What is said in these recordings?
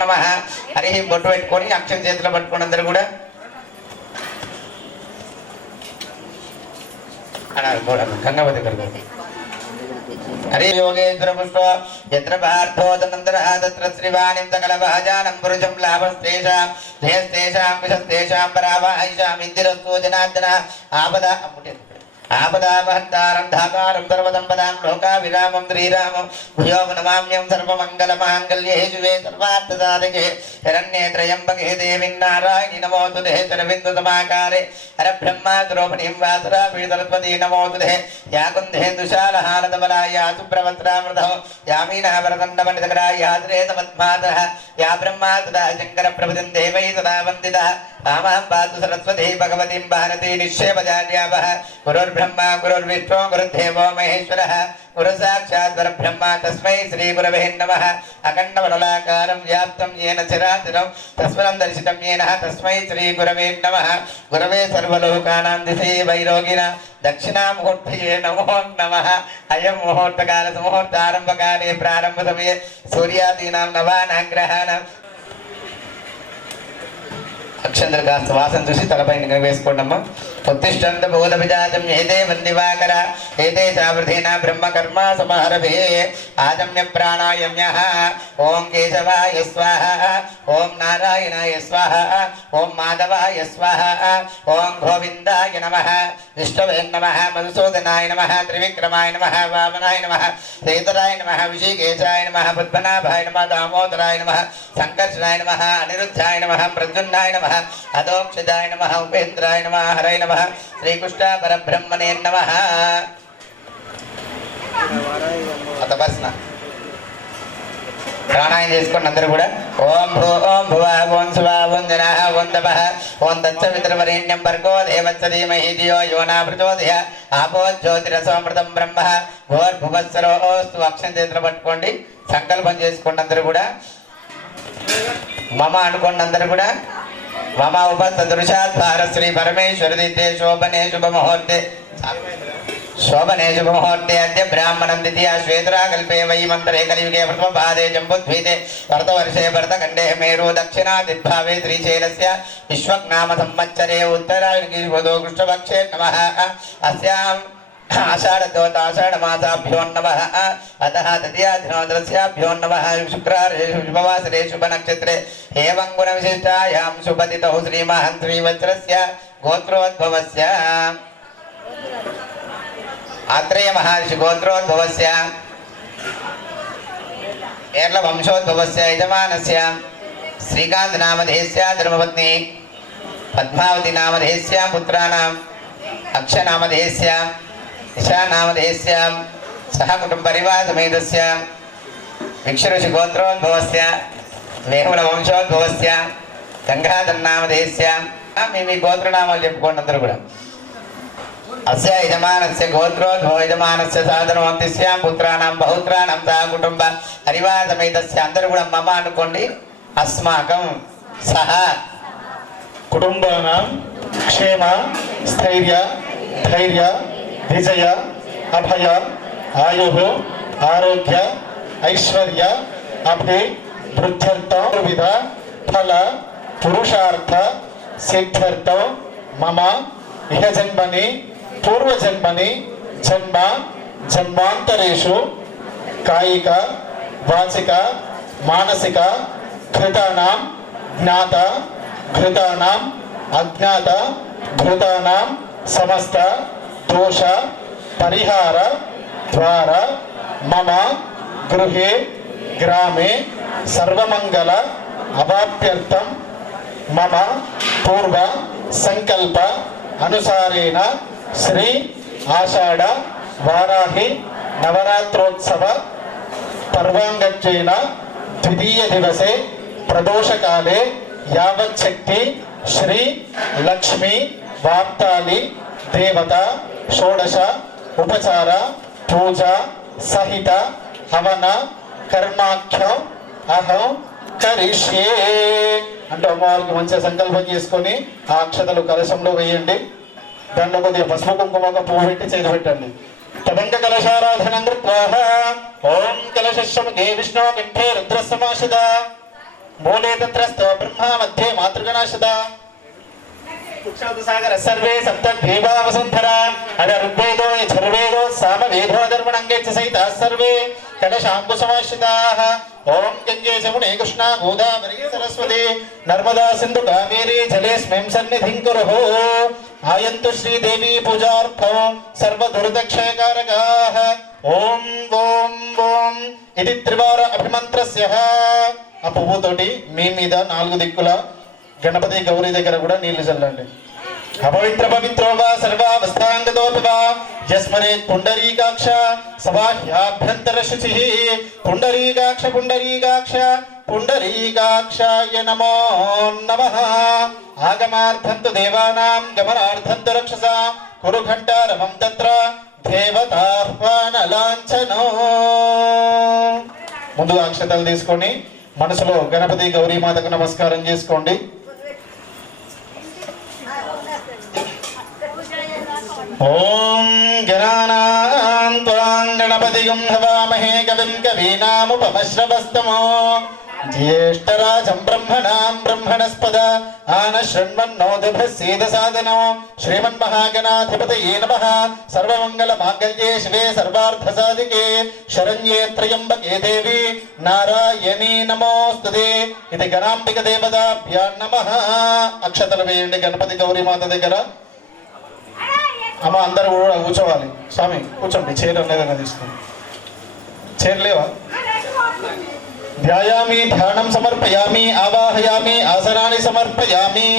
నమః హరి బొట్టు పెట్టుకొని అక్షం చేతిలో పట్టుకొని అందరూ కూడా గంగావతి దగ్గర हरे योगेश्वर पुष्पो यत्र पार्थोदनन्तरः तत्र श्रीवाणीं सकलभाजानं पुरुषं लाभस्तेषां धेस्तेषां विषस्तेषां परावायिषाम् इन्दिरस्तु जनार्दनः आपदा आपदापहत्तारं धातारं सर्वसम्पदां लोकाभिरामं श्रीरामं भूयो नमाम्यं सर्वमङ्गलमाङ्गल्ये शिवे सर्वार्थसाधके हिरण्ये त्र्यम्बके देवी नारायणि नमोऽस्तुते शरबिन्दुसमाकारे हरब्रह्माद्रोपणीं वासरापि सरस्वती नमोऽस्तुते या कुन्देन्दुशालहारदबला या सुप्रवस्त्रामृतौ या मीनावरदण्डमण्डितकरा या श्रेतमद्मातः या ब्रह्मा सदा शङ्करप्रभृतिं देवैः सदा वन्दितः तामां पातु सरस्वती भगवतीं भारती निश्चयपदार्यावः गुरुर्ब्रह्मा गुरुर्विष्णु गुरुर्देवो महेश्वरः गुरु साक्षात् परब्रह्म तस्मै श्री गुरवे नमः अखण्डमण्डलाकारं व्याप्तं येन चिराचरं तस्मरं दर्शितं येन तस्मै श्री गुरवे नमः गुरवे सर्वलोकानां दिशे वैरोगिणा दक्षिणामुहूर्तये नमो नमः अयं मुहूर्तकाल मुहूर्तारम्भकाले प्रारम्भसमये सूर्यादीनां नवानां ग्रहाणां अक्षंद्र कास्त वासन चूसी तलपैन वेसुकोंडम्मा उत्तिष्ठन्त बोधविजातं एते वन्दिवाकर एते चावृधेना ब्रह्मकर्म समारभे आजम्य प्राणायाम्यः ओम केशवाय स्वाहा ओम नारायणाय स्वाहा ओम माधवाय स्वाहा ओम गोविन्दाय नमः विष्णवे नमः मधुसूदनाय नमः त्रिविक्रमाय नमः वामनाय नमः सेतराय नमः ऋषिकेशाय नमः पद्मनाभाय नमः दामोदराय नमः संकर्षणाय नमः अनिरुद्धाय नमः प्रद्युम्नाय नमः अदोक्षिताय नमः उपेन्द्राय नमः हराय नमः श्रीकृष्ण परब्रह्मणे नमः अत बसना प्राणायाम చేసుకోండి అందరూ కూడా ఓం భువః ఓం శివాయ ఓం జనః ఓం తపః ఓం తత్సవితుర్వరేణ్యం భర్గో దేవస్య ధీమహి ధియో యో న ప్రచోదయాత్ ఆపో జ్యోతిరసమృతం బ్రహ్మ భూర్భువస్సరోస్తు అక్షం చేతులు పట్టుకోండి సంకల్పం చేసుకోండి అందరూ కూడా మమ అనుకోండి అందరూ కూడా मम उपसदृशात् भारश्री परमेश्वर दिते शोभने शुभ मुहूर्ते अद्य ब्राह्मणं द्वितीया श्वेतराकल्पे वै मन्त्रे कलियुगे प्रथमपादे जम्बुद्वीपे भरतवर्षे भरतखण्डे मेरु दक्षिणादिग्भावे श्रीशैलस्य विश्वक्नाम संवत्सरे उत्तरायणे कृष्णपक्षे नमः अस्याम् आषाढ़मासाभ्यो नमः अतः तृतीयादिनोदरस्याभ्यो नमः शुक्रवासरे शुभनक्षत्रे एवं गुणविशिष्टायां शुभतिथौ श्रीमहन् श्रीवज्रस्य गोत्रोद्भवस्य आत्रेय महर्षि गोत्रोद्भवस्य केरल वंशोद्भवस्य यजमानस्य श्रीकान्त नामधेयस्य धर्मपत्नी पद्मावती नामधेयस्य पुत्राणाम् अक्षय नामधेयस्य ईशा नामधेयस्य सह कुटुंब परिवार समेतस्य विक्षऋषि गोत्रोद्भवस्य वेहुल वंशोद्भवस्य गंगाधर नामधेयस्य మీ గోత్రనామాలు చెప్పుకోండి అందరూ కూడా అస్య యజమానస్య గోత్రోద్భవ యజమానస్య సాధనవంతిస్య పుత్రాణం బహుత్రాణం సహ కుటుంబ పరివార సమేతస్య అందరూ కూడా మమ అనుకోండి అస్మాకం సహ కుటుంబానాం క్షేమ స్థైర్య ధైర్య విజయ అభయ ఆయు ఆరోగ్య ఐశ్వర్య అభి వృద్ధ్యర్థం విధ ఫల పురుషార్థ సిద్ధ్యర్థం మమ ఇహ జన్మని పూర్వజన్మని జన్మ జన్మాంతరేషు కాయిక వాచిక మానసిక ఘృతానాం జ్ఞాత ఘృతానాం అజ్ఞాత ఘృతానాం సమస్త దోష పరిహార ద్వారా మమ గృహే గ్రామే సర్వమంగళ అవాప్యర్థం మమ పూర్వ సంకల్ప అనుసారేణ శ్రీ ఆషాఢ వారాహి నవరాత్రోత్సవ పర్వాంగత్వేన ద్వితీయ దివసే ప్రదోషకాలే యావచ్చక్తి శ్రీ లక్ష్మీ వార్తాలి దేవత షోడశ ఉపచార పూజ సహిత హవన కర్మాఖ్యం అహం కరిష్యే అంటే అమ్మవారికి మంచిగా సంకల్పం చేసుకొని ఆ అక్షతలు కలశంలో వేయండి. దాంట్లో కొద్దిగా పసుపు కుంకుమ పువ్వు పెట్టి చేతి పెట్టండి. తదంగ కలశారాధనం కృత్వా ఓం కలశస్య విష్ణు కంఠే రుద్రసమాషద మూలే తంత్రస్థ బ్రహ్మ మధ్యే మాతృగణాశద సాగర సర్వే సప్త దేవా వసుంధరా అడ ఋగ్వేదో యజుర్వేదో సామవేదో ధర్మణంగే చ సహితా సర్వే కలశాంకుశమాశ్రితాః ఓం గంగే యమునే కృష్ణా గోదావరి సరస్వతి నర్మదా సింధు కావేరీ జలేస్మిన్ సన్నిధిం కురుః ఆయంతు శ్రీదేవి పూజార్థం సర్వదుర్దక్షయకారకాః ఓం ఓం ఓం ఇది త్రివార అభిమంత్రస్య. ఆ పువ్వుతోటి మీ మీద 4 దిక్కుల గణపతి గౌరీ దగ్గర కూడా నీళ్లు చల్లండి. అపవిత్ర పవిత్రో వా సర్వావస్థాంగతోపి వా యస్మరేత్ పుండరీకాక్ష సబాహ్యాభ్యంతర శుచిః. పుండరీకాక్ష పుండరీకాక్ష పుండరీకాక్షాయ నమో నమః. ఆగమార్థం తు దేవానాం గమనార్థం తు రక్షసా కురు ఘంటారవం తత్ర దేవతాహ్వానలాంఛనో. ముందుగా అక్షతలు తీసుకొని మనసులో గణపతి గౌరీ మాతకు నమస్కారం చేసుకోండి. ఓం గణానాం త్వాం గణపతిం హవామహే కవిం కవీనాముపమశ్రవస్తమో జ్యేష్ఠరాజం బ్రహ్మణాం బ్రహ్మణస్పద ఆనశృణ్వన్నోతిభిస్సీద సాదనో శ్రీమన్మహాగణాధిపతయే నమః. సర్వమంగళమాంగళ్యే శివే సర్వార్థసాధికే శరణ్యే త్రయంబకే దేవి నారాయణీ నమోస్తుతే. ఇది గణాంబిక దేవతాభ్యాం నమః. అక్షతలు వేయండి గణపతి గౌరీ మాత దగ్గర. అమ్మ అందరూ కూడా కూర్చోవాలి. స్వామి కూర్చోండి. చైర్ లేదన్నా తీసుకోండి. చైర్ లేవా? ధ్యాయామి ధ్యానం సమర్పయామి ఆవాహయామి ఆసనాన్ని సమర్పయామి.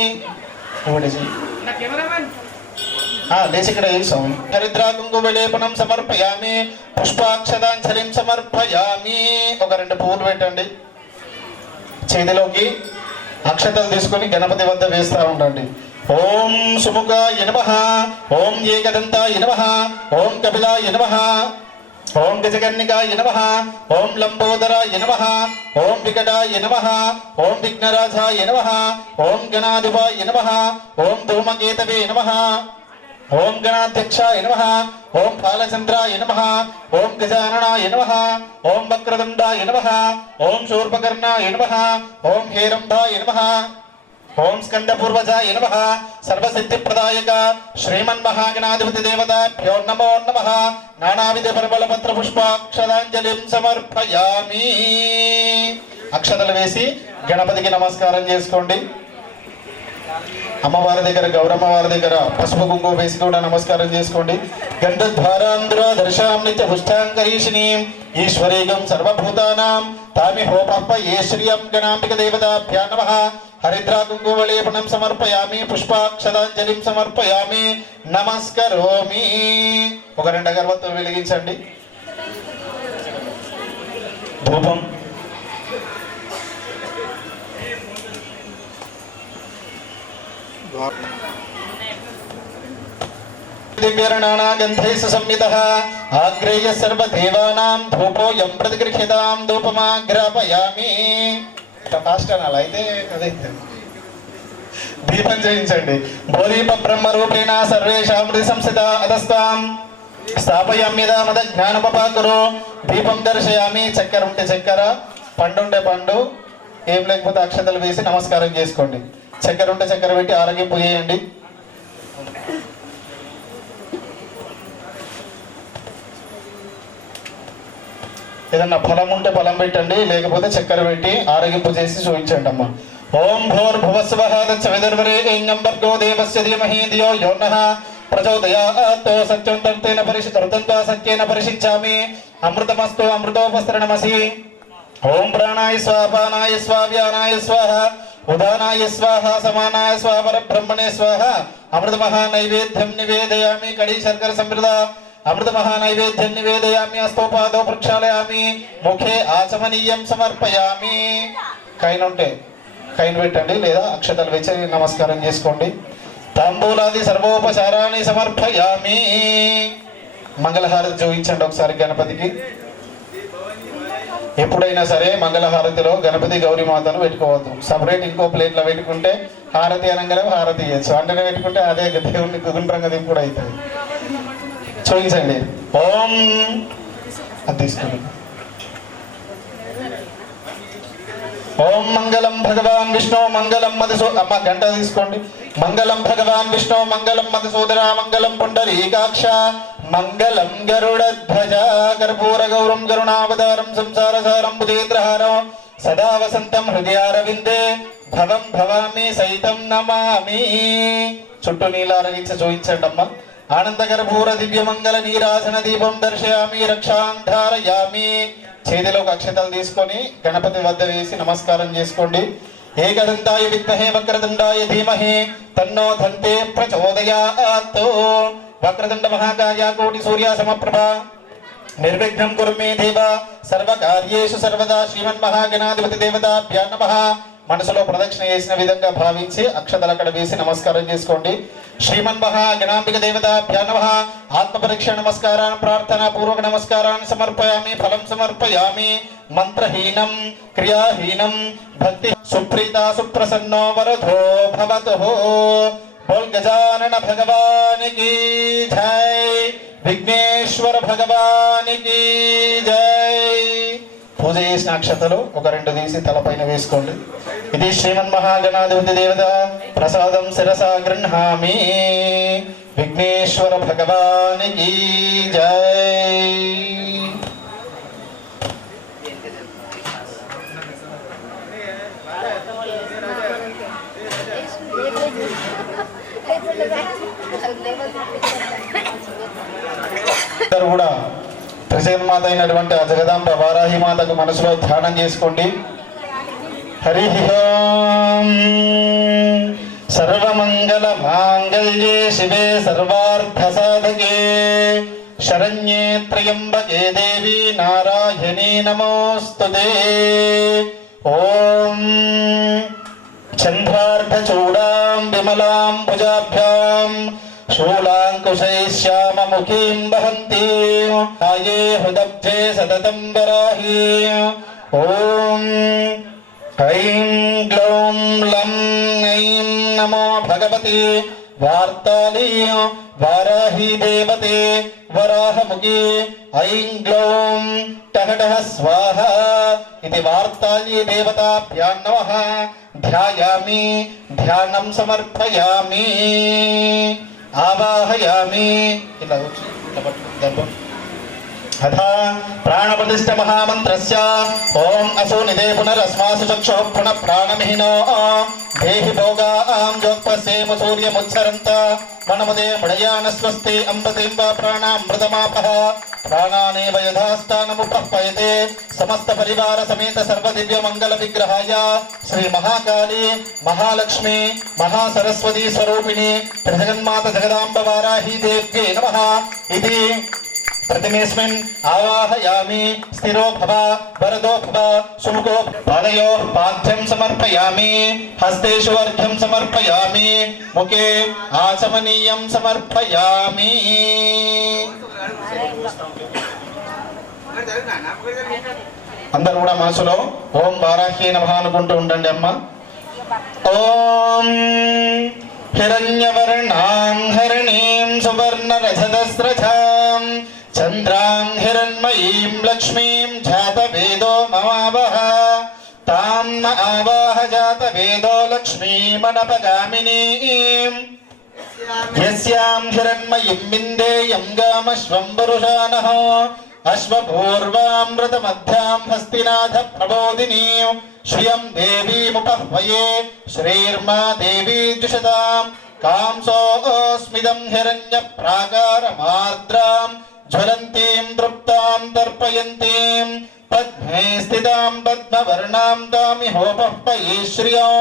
లేచి ఇక్కడ స్వామి. హరిద్రా కుంకుమలేపనం సమర్పయామి పుష్పాక్షదాంజలిం సమర్పయామి. ఒక 2 పువ్వులు పెట్టండి. చేతిలోకి అక్షతలు తీసుకొని గణపతి వద్ద వేస్తూ ఉండండి. ఓం సుముఖాయ నమః, ఓం ఏకదంతాయ నమః, ఓం కపిలాయ నమః, ఓం గజకర్ణికాయ నమః, ఓం లంబోదరాయ నమః, ఓం వికటాయ నమః, ఓం విఘ్నరాజాయ నమః, ఓం గణాధిపాయ నమః, ఓం ధూమకేతవే నమః, ఓం గణాధ్యక్షాయ నమః, ఓం బాలచంద్రాయ నమః, ఓం గజాననాయ నమః, ఓం వక్రతుండాయ నమః, ఓం శూర్పకర్ణాయ నమః, ఓం హేరంబాయ నమః, ఓం స్కందపూర్వజాయ నమః. సర్వసిద్ధిప్రదాయక శ్రీమన్మహాగణాధిపతి దేవతాభ్యో నమో నమః. నానావిధ పరిమళపత్ర పుష్పాక్షదాంజలిం సమర్పయామి. అక్షతలు వేసి గణపతికి నమస్కారం చేసుకోండి. అమ్మవారి దగ్గర గౌరమ్మ వారి దగ్గర పసుపు కుంకుమ వేసి కూడా నమస్కారం చేసుకోండి. గంధద్వారాంధ్ర దర్శాం నిత్య పుష్టాంకరీషిణీం ఈశ్వరీగం సర్వభూతానాం తామి హోపప్ప ఏ శ్రియం గణాంబిక దేవతాభ్యా నమః. హరిద్రా కుంకుమలేపనం సమర్పయామి పుష్పాక్షదాంజలిం సమర్పయామి నమస్కరోమి. ఒక 2 అగరబత్తులు వెలిగించండి. ధూపం దివ్యరణానా గంధైః సంయుతః ఆగ్రేయ సర్వదేవానాం ధూపోయం ప్రతిగృహ్యతాం ధూపమాగ్రాపయామి. ఫాస్ట్ అనాలి అయితే అదైతే. దీపం చేయించండి. బోధీప బ్రహ్మ రూపేణ సర్వేషాం హృది సంస్థిత అధస్తాం స్థాపయామ్యదా మద జ్ఞానమపాకురు. దీపం దర్శయామి. చక్కెర ఉంటే చక్కెర, పండు ఉంటే పండు, ఏం లేకపోతే అక్షతలు వేసి నమస్కారం చేసుకోండి. చక్కెర ఉంటే చక్కెర పెట్టి ఆరోగ్యం చేయండి. ఏదన్నా ఫలం ఉంటే ఫలం పెట్టండి, లేకపోతే చక్కెర పెట్టి ఆరగింపు చేసి చూపించండి అమ్మ. ఓం భూర్భువస్వః తత్సవితుర్వరేణ్యం భర్గో దేవస్య ధీమహి ధియో యో నః ప్రచోదయాత్. సత్యం తర్తేన పరిషిద్ధ్వా సత్యేన పరిషించామి. అమృతమస్తు అమృతోపసరణమసి. ఓం ప్రాణాయ స్వాహ పానాయ స్వాహ వ్యానాయ స్వాహ ఉదానాయ స్వాహ సమానాయ స్వాహ పరబ్రహ్మణే స్వాహ. అమృతమహా నైవేద్యం నివేదయామి. కడీ శర్కర సమృద్ధ అమృతమహా నైవేద్యం నివేదయామి. అస్తోపాదో ప్రక్షాళయామి. ముఖే ఆచమనీయం సమర్పయామి. కైన్ ఉంటే కైన్ పెట్టండి, లేదా అక్షతలు వేసి నమస్కారం చేసుకోండి. తాంబూలాది సర్వోపచారాన్ని సమర్పయామి. మంగళహారతి చూపించండి ఒకసారి గణపతికి. ఎప్పుడైనా సరే మంగళహారతిలో గణపతి గౌరీ మాతను పెట్టుకోవద్దు. సపరేట్ ఇంకో ప్లేట్లో పెట్టుకుంటే హారతి అనగానే హారతి ఇవ్వచ్చు, అంటనే పెట్టుకుంటే అదే దేవుణ్ణి గుండ్రంగా దింపుడు అవుతుంది. చూపించండి. ఓం అది తీసుకోండి. ఓం మంగళం భగవాన్ విష్ణు మంగళం మధుసూ. అమ్మ గంట తీసుకోండి. మంగళం భగవాన్ విష్ణు మంగళం మధుసూదన మంగళం పుండరీకాక్ష మంగళం గరుడధ్వజ కర్పూర గౌరం కరుణావతారం సంసారసారం భుజేంద్రహారం సదా వసంతం హృదయారవిందే భవం భవామి సైతం నమామి. చుట్టూ నీలారగించి చూపించండి అమ్మ. ఆనందకర్పూర దివ్య మంగళ నీరాసన దీపం దర్శయామి రక్షాంధారయామి. చేతిలో అక్షతలు తీసుకొని గణపతి వద్ద వేసి నమస్కారం చేసుకోండి. ఏకదంతాయ విద్మహే వక్రతుండాయ ధీమహి తన్నో దంతే ప్రచోదయాత్. వక్రతుండ మహాకాయ కోటి సూర్య సమప్రభ నిర్విఘ్నం కురు మే దేవ సర్వకార్యేషు సర్వదా. శ్రీమన్మహాగణాధిపతి దేవతాభ్యో నమః. మనసులో ప్రదక్షిణ చేసిన విధంగా భావించి అక్షతలు అక్కడ వేసి నమస్కారం చేసుకోండి. శ్రీమన్మహాగణాంబిక దేవతాభ్యో నమః. ఆత్మపరీక్ష నమస్కారాన్ని ప్రార్థనా పూర్వక నమస్కారాన్ని సమర్పయామి. ఫలం సమర్పయామి. మంత్రహీనం క్రియాహీనం భక్తి సుప్రీత సుప్రసన్నో వరదో భవతు. బోల్ గజానన భగవాన్ కీ జై. విఘ్నేశ్వర భగవాన్ కీ జై. పూజ చేసిన అక్షతలు ఒక 2 తీసి తలపైన వేసుకోండి. ఇది శ్రీమన్మహాగణాధిపతి దేవత ప్రసాదం శిరసా గృహ్ణామి. విఘ్నేశ్వర భగవాన్ కీ జై. కూడా త్రిశూలమాత అయినటువంటి ఆ జగదాంబ వారాహి మాతకు మనసులో ధ్యానం చేసుకోండి. హరి ఓం. సర్వమంగళ మాంగళ్యే శివే సర్వార్థ సాధకే శరణ్యే త్రయంబకే దేవి నారాయణీ నమోస్తుతే. ఓం చంద్రార్ధచూడాం విమలాం భుజాభ్యాం శూలాంకుశై శ్యామముఖీం వహంతీం ఆయే హృదబ్ధే సతతం వరాహి. ఓం ఐం గ్లౌం లం ఐం నమో భగవతి వార్తాళీ వారాహి దేవతే వరాహముఖి. ఐం గ్లౌం టహటః స్వాహ. ఇది వార్తాళీ దేవతాభ్యాం నమః. ధ్యాయామి ధ్యానం సమర్పయామి ఆవాహయామి. ఇలా అథ ప్రాణప్రతిష్ఠ మహామంత్రస్య ఓం అసూనిదే పునరస్మాసు చక్షుః పునః ప్రాణమిహినో దేహి భోగాం జోక్పస్యేమ సూర్యముచ్చరంత మనముదే మృడయాన స్వస్తి అమృతిం వా ప్రాణామృతమాపః. ప్రాణానేవ యథాస్థానముపహ్వయతే. సమస్త పరివార సమేత సర్వ దివ్య మంగళ విగ్రహాయ శ్రీ మహాకాళి మహాలక్ష్మి మహాసరస్వతి స్వరూపిణి జగన్మాత జగదాంబ వారాహి దేవ్యై నమః. ఇది प्रतिमेस्मिन् आवाहयामि. स्थिरो भव वरदो भव सुमुखो. पादयोः पाद्यं समर्पयामि. हस्तेषु अर्घ्यं समर्पयामि. मुखे आचमनीयं समर्पयामि. అందరూ కూడా మనసులో ఓం వారాహి నమః అనుకుంటూ ఉండండి అమ్మ. ఓం హిరణ్యవర్ణాం హరిణీం సువర్ణరజతస్రజాం చంద్రాం హిరణ్మయీం లక్ష్మీం జాతవేదో మమావహ. తాం ఆవాహ జాతవేదో లక్ష్మీమనపగామినీం. యస్యాం హిరణ్మయీం విందేయం గామశ్వం పురుషానః. అశ్వపూర్వామృతమధ్యాం హస్తినాథ ప్రబోధినీం. శ్రియం దేవీముపహ్వయే శ్రీర్మా దేవీ జుషతాం. కాంసోస్మిదం హిరణ్య ప్రాకారమార్ద్రాం జ్వలంతీం తృప్తాం తర్పయంతీం. పద్మే స్థితాం పద్మవర్ణాం తామిహోపహ్వయే శ్రియం.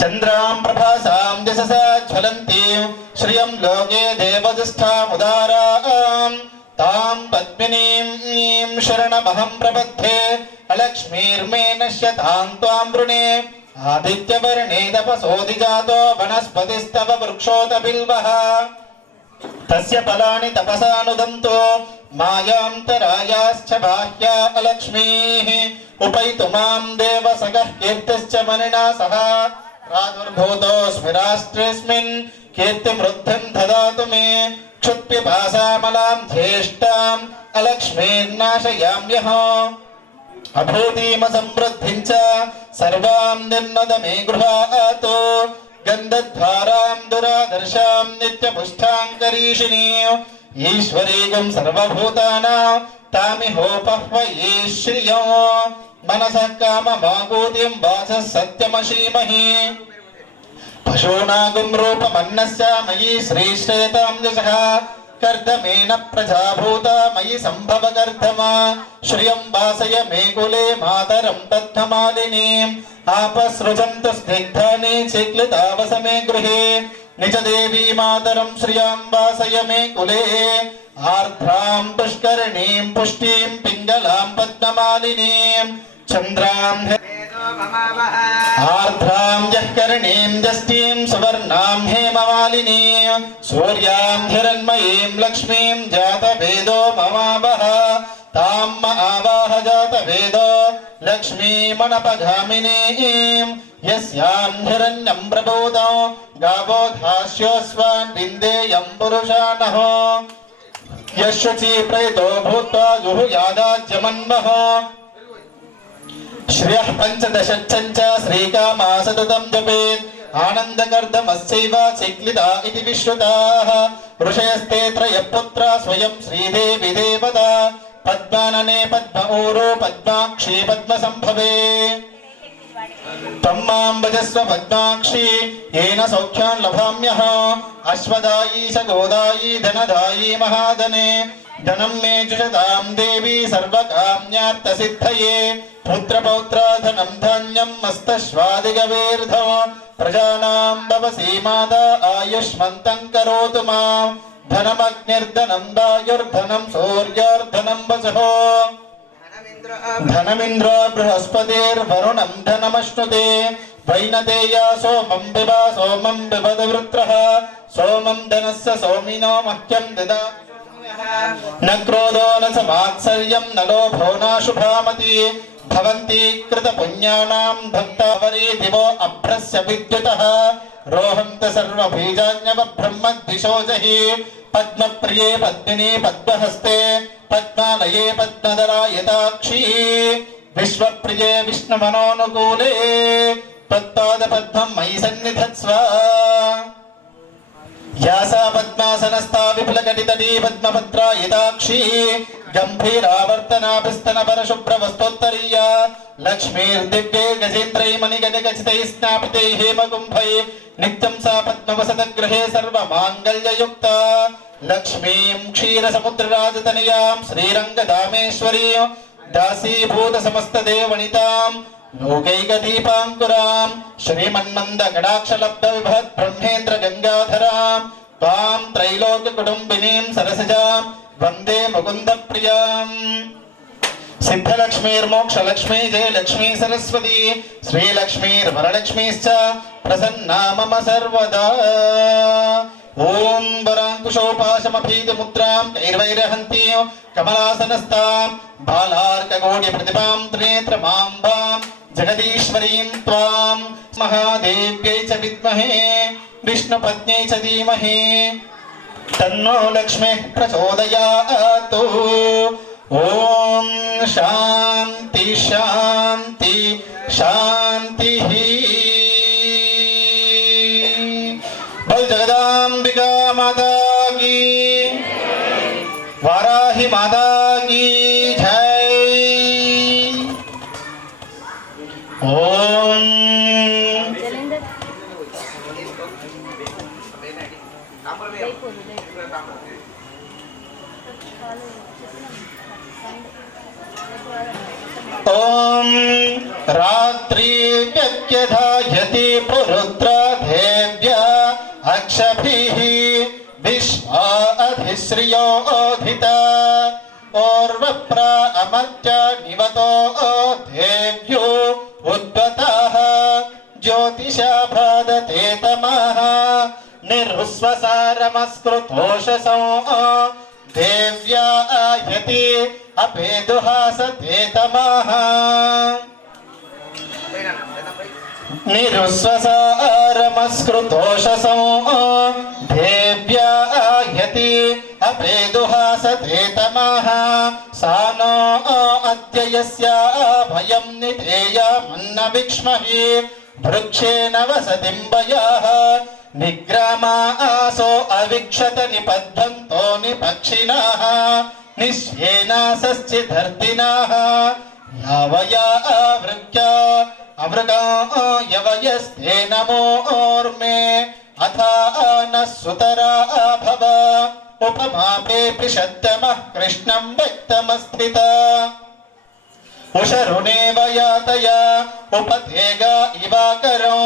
చంద్రాం ప్రభాసాం యశసా జ్వలంతీం శ్రియం లోకే దేవదిష్టాముదారాం. తాం పద్మినీం శరణమహం ప్రపద్యే అలక్ష్మీర్మే నశ్యతాం త్వాం వృణే. ఆదిత్యవర్ణే తపసోదిజాతో వనస్పతిస్తవ వృక్షోత బిల్వః. తస్య ఫలాని తపసానుదంతో మాయాంతరాయాశ్చ బాహ్యా అలక్ష్మీః. ఉపైతు మాం దేవసగః కీర్తిశ్చ మణినా సహ. ప్రాదుర్భూతోऽస్మి రాష్ట్రేऽస్మిన్ కీర్తిమృద్ధిం దదాతు మే. క్షుత్పిపాసామలాం జ్యేష్ఠాం అలక్ష్మీర్నాశయామ్యహం. అభూతిమ సమృద్ధిం చ సర్వాం నిర్నద మే గృహాతు. गन्धद्वारां दुरादर्शां नित्यपुष्टाङ्करीषिणी ईश्वरीगं सर्वभूतानां तामिहोपह्वये श्रियो मनसः काममागूतिं वाचः सत्यमशीमहि पशूनागुं रूपमन्नस्य मयि श्रीश्रेतां यशः कर्दमेन प्रजाभूता मयि सम्भवकर्दमा श्रियं वासय मे कुले मातरं पद्ममालिनीम् आपसृजन्तु स्निग्धानि चिक्लितावसमे गृहे निजदेवी मातरं श्रियां वासय मे कुले आर्द्रां पुष्करणीं पुष्टिं पिङ्गलां पद्ममालिनीं चन्द्रां आर्द्रां जःकरणीं जष्टीं सुवर्णां हेममालिनीं सूर्यां हिरण्मयीं लक्ष्मीं जातवेदो ममावह तां म आवाह जातवेदो लक्ष्मीमनपगामिनीं यस्यां हिरण्यं प्रबोधो गावो धास्योऽस्वान् विन्देयं पुरुषाणः यशुचि प्रयतो भूत्वा जुहुयादाज्यमन्वः श्रियः पञ्चदशच्चञ्च श्रीकामा सततं जपेत् आनन्दकर्दमस्यैव चिक्लिता इति विश्रुताः ऋषयस्ते त्रयः पुत्रा स्वयं श्रीदेवी देवता पद्मानने पद्म ऊरो पद्माक्षी पद्मसम्भवे त्वं मां भजस्व पद्माक्षी येन सौख्यान् लभाम्यः अश्वदायी च गोदायी धनदायी महाधने धनं मे जुषतां देवी सर्वकाम्यार्थसिद्धये पुत्रपौत्राधनं धान्यं मस्तश्वादिगवेर्धो प्रजानां भवसी माता आयुष्मन्तं करोतु मां धनमग्निर्धनं वायुर्धनं सूर्योर्धनं वसुः धनमिन्द्रो बृहस्पतिर्वरुणं धनमश्नुते वैनतेया सोमं पिबा सोमं पिबद वृत्रः सोमं धनस्य सोमिनो मह्यं ददातु न क्रोधो न च मात्सर्यं न लोभो नाशुभामति भवन्ति कृतपुण्यानां भक्तावरी दिवो अभ्रस्य विद्युतः रोहन्त सर्वबीजान्यवब्रह्मद्विषो जहि पद्मप्रिये पद्मिनी पद्महस्ते पद्मालये पद्मधरायताक्षी विश्वप्रिये विष्णुमनोनुकूले तत्पादपद्मं मयि सन्निधत्स्व यासा पद्मासनस्था विपुलकटितटी पद्मपत्रायताक्षी गम्भीरावर्तनाभिस्तनपरशुभ्रवस्तोत्तरीया लक्ष्मीर्दिव्ये गजेन्द्रैर्मणिगजगचितैः स्नापितैः हेमकुम्भैः नित्यं सा पद्मवसतगृहे सर्वमाङ्गल्ययुक्ता लक्ष्मीं क्षीरसमुद्रराजतनयां श्रीरङ्गधामेश्वरीं दासीभूतसमस्तदेवनितां लोकैकदीपाङ्कुरां श्रीमन्मन्दकटाक्षलब्धविभत् ब्रह्मेन्द्र गङ्गाधरां त्वां त्रैलोक्यकुटुम्बिनीं सरसिजां वन्दे मुकुन्दप्रियां सिद्धलक्ष्मीर्मोक्षलक्ष्मी जयलक्ष्मी सरस्वती श्रीलक्ष्मीर्वरलक्ष्मीश्च प्रसन्ना मम सर्वदा ॐ वराङ्कुशोपाशमभीतमुद्रां कैर्वैरहन्तीं कमलासनस्तां बालार्कगौड्यप्रतिभां त्रिनेत्रमाम्बां जगदीश्वरीं त्वां महादेव्यै च विद्महे विष्णुपत्न्यै च धीमहि तन्नो लक्ष्मीः प्रचोदयात् ॐ शान्ति शान्ति शान्तिः बल जगदाम्बिका माता की वाराही माता की जय ओम ओम रात्रि व्यत्यधायति पुरुत्रा देव्या अक्षभिः विश्वा अधिश्रियोऽधिता ओर्वप्रा अमर्त्य निवतो देव्यो उद्वताः ज्योतिषा भादते तमः निर्हुस्वसारमस्कृतोषसो देव्या आयति अपेदुहासते तमः निरुस्वसारमस्कृतोषसो देव्या आयति अपेदुहासते तमः सा नो अद्य यस्या भयं निधेयामन्न विक्ष्महि వృక్షేణ వసతింబయాః నిగ్రామా ఆసో అవిక్షత నిపద్వంతో నిపక్షిణాః నిశ్యేనాసశ్చిదర్దినాః యావయా అవృక్యా అవృగా యవయస్తే నమోర్మే అథా నః సుతరా భవ ఉపమాపేపి షద్దమః కృష్ణం వ్యక్తమస్థిత ఉషరుణేవ యాతయ ఉపతేగా ఇవాకరం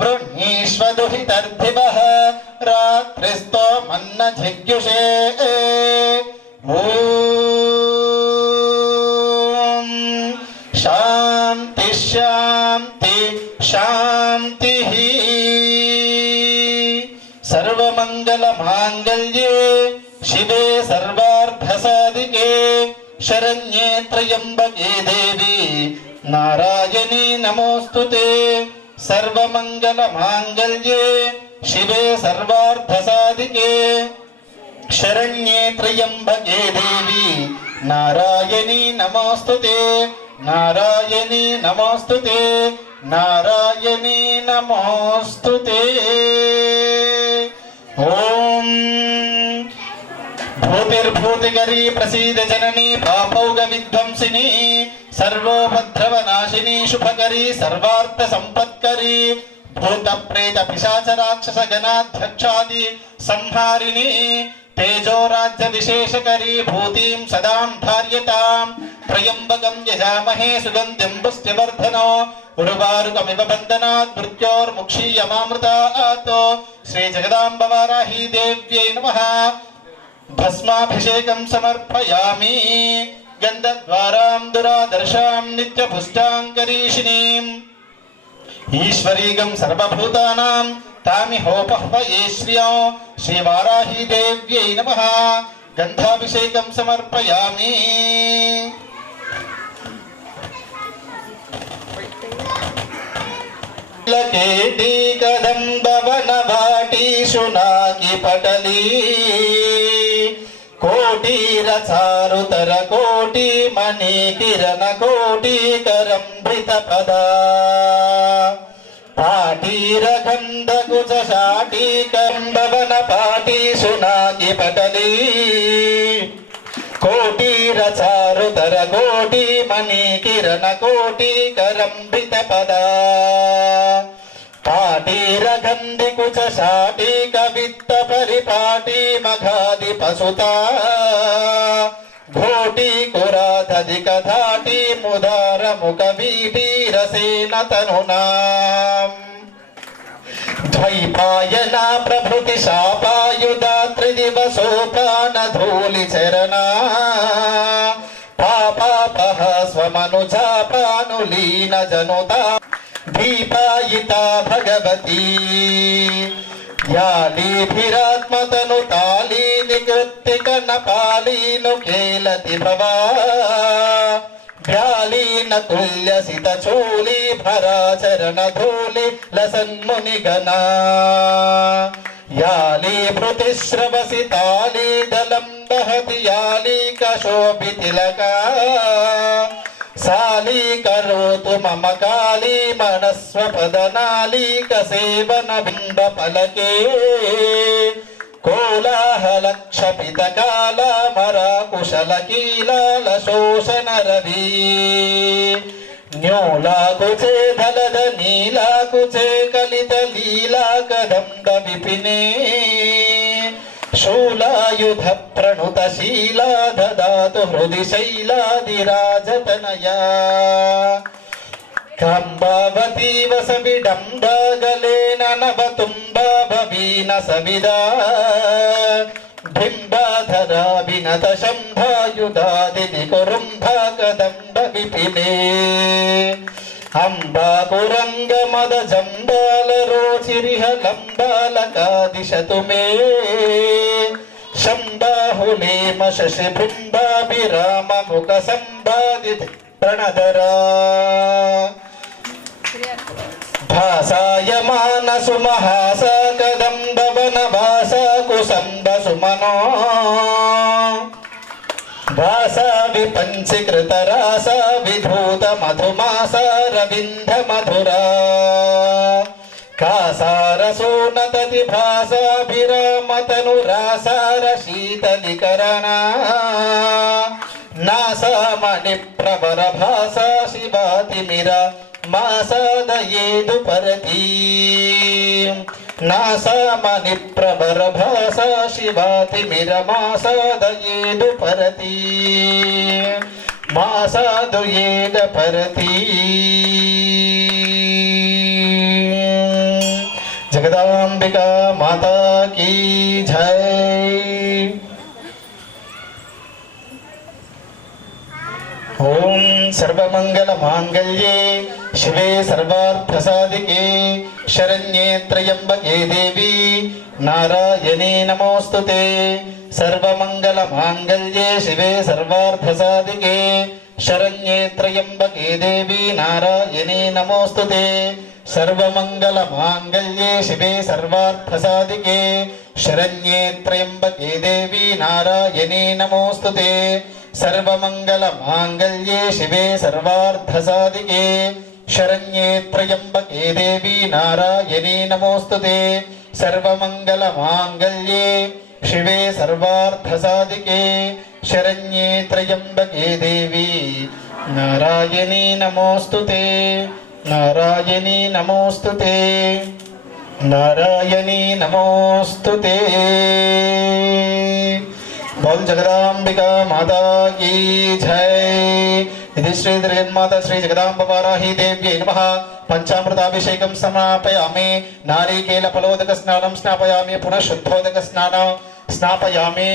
వృణీష్వదుహితర్ధివః రాత్రిస్తో మన్న జిగ్యుషే ఓం శాంతి శాంతి శాంతిః సర్వమంగళ మాంగళ్యే శివే సర్వార్థసాధికే శరణ్యే త్రయంబకే దేవి నారాయణీ నమోస్తుతే సర్వమంగళ మాంగళ్యే శివే సర్వార్థసాధికే శరణ్యే త్రయంబకే దేవి నారాయణీ నమోస్తుతే నారాయణీ నమోస్తుతే నారాయణీ నమోస్తుతే ఓం భూతిర్భూతికరీ ప్రసీద జననీ పాపౌగ విధ్వంసిని సర్వోపద్రవనాశిని శుభకరీ సర్వార్థ సంపత్కరీ భూత ప్రేత పిశాచ రాక్షస గణాధ్యక్షాది సంహారిణి తేజోరాజ్య విశేషకరీ భూతిం సదాం ధార్యతాం త్రయంబకం యజామహే సుగంధిం పుష్టివర్ధనో ఉర్వారుకమివ బంధనాత్ మృత్యోర్ముక్షీయమామృతాత్ శ్రీ జగదాంబ వారాహీ దేవ్యై నమః భస్మాభిషేకం సమర్పయామి గంధద్వారాం దురాదర్శాం నిత్యపుష్టాంకరీషిణీం ఈశ్వరీగం సర్వభూతానాం తామిహోపహ్వయే శ్రియం శ్రీవారాహీ దేవ్యై నమః గంధాభిషేకం సమర్పయామి లకేటి కదంబవనవాటి శునాకి పటలీ కోటీర చారుతర కోటి మణి కిరణ కోటి కరంభిత పదా పాటీర గంధ కుచ శాటి కంబవన పాటి సునాకి పటలీ కోటీర చారుతర కోటి మణి కిరణ కోటి కరంభిత పదా పాటీర గంధి కుచ శాటి కవిత్త పరిపాటి మఘాది పసుతా ఘోటి కురాధధిక ధాటి ముదార ముఖ వీటి రసేన తనునా ద్వైపాయన ప్రభృతి శాపాయుధాత్రి దివసోపాన ధూళి చరణా పాపాపహ స్వమనుజాపానులీన జనుతా దీపాయితా భగవతి యాలీభిరాత్మతను తాళీ నికృత్తిక నపాలీను కేలతి భవా వ్యాలీన తుల్య సిత చూలి భరాచరణ ధూళి లసన్ముని గణా యాలీ భృతిశ్రవసి తాళీ దళం దహతి యాలీక శోభితిలకా సాలీ కరోతు మమ కాళీ మనస్వపదనాలీక సేవన బింబ పలకే కోలాహల క్షపిత కాల మరా కుశల కీలాల శోషణ రవి న్యూలాకుచే దళద నీలాకుచే కలిత లీలా కదండ విపినే శూలాయుధ ప్రణుత శీలా దదాతు హృది శైలాదిరాజతనయా కంబావతీ వసవిడంబాగలేన నవతుంబా భవీన సవిదా బింబాధరా వినత శంభాయుధాది కురుంభా కదంబ విపినే అంబాకురంగ మద జంబాల రోచిరిహ లంబాలకాదిశతు మే శంబాహులేమ శశి బింబాభిరామ ముఖ సంబాది ప్రణదరా భాసాయమాన సుమహాస కదంబవన వాస కుసంబ సుమనో వాసా విపంచీకృత రాస విధూత మధుమాస రవింద మధురా కాసారసోనతతి భాసాభిరామతనురాసార శీతలికరణా నాసామణి ప్రవర భాసా శివాతిమిర మాసాదయేదు పరతి నాసామణి ప్రవర భాసా శివాతిమిర మాసాదయేదు పరతి మాసాదయేద పరతి जगदांबिका माता की जय। ओम सर्वमंगल मांगल्ये शिवे सर्वार्थ साधिके शरण्ये त्र्यंबके देवी नारायणे नमोस्तुते। सर्वमंगल मांगल्ये शिवे सर्वार्थ साधिके शरण्ये त्र्यंबके देवी नारायणे नमोस्तुते। सर्वमंगल मांगल्ये शिवे सर्वार्थ साधिके शरण्ये त्र्यंबके देवी नारायणे नमोस्तुते। सर्वमंगल मांगल्ये शिवे सर्वार्थ साधिके शरण्ये त्र्यंबके देवी नारायणे नमोस्तुते। सर्वमंगल मांगल्ये शिवे सर्वार्थ साधिके शरण्ये त्र्यंबके देवी नारायणे नमोस्तुते। नारायणी नमोस्तुते नारायणी नमोस्तुते। बोल जगदांबिका माता की जय। इति श्री जगन्माता श्री जगदांब वाराही देव्यै नमः। पंचामृताभिषेकं समापयामि। नारिकेल फलोदक स्नानं स्नापयामि। पुनः शुद्धोदक स्नानं स्नापयामि।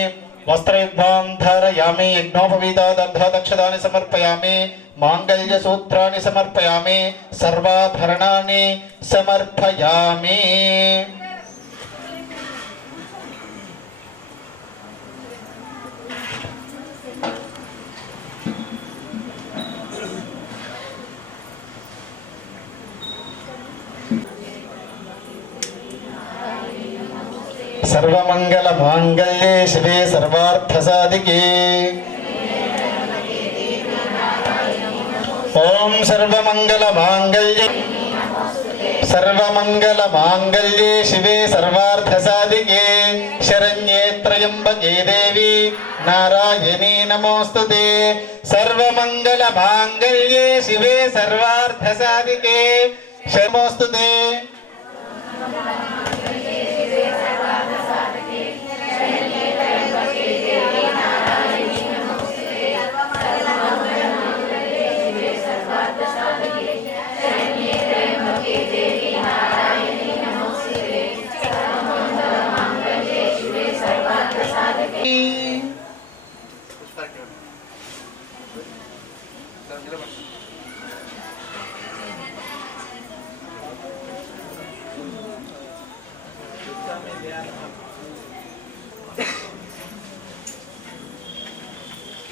वस्त्रयुग्मां धारयामि। यज्ञोपवीता दग्धदक्षतानि समर्पयामि। मांगल्य सूत्राणि समर्पयामि। सर्वाभरणानि समर्पयामि। सर्वमंगल मांगल्ये शिवे सर्वार्थ साधिके ओम सर्वमंगल मांगल्ये शिवे सर्वार्थ साधिके शरण्ये त्र्यंबके देवी नारायणे नमोस्तुते। सर्वमंगल मांगल्ये शिवे सर्वार्थ साधिके नमोस्तुते।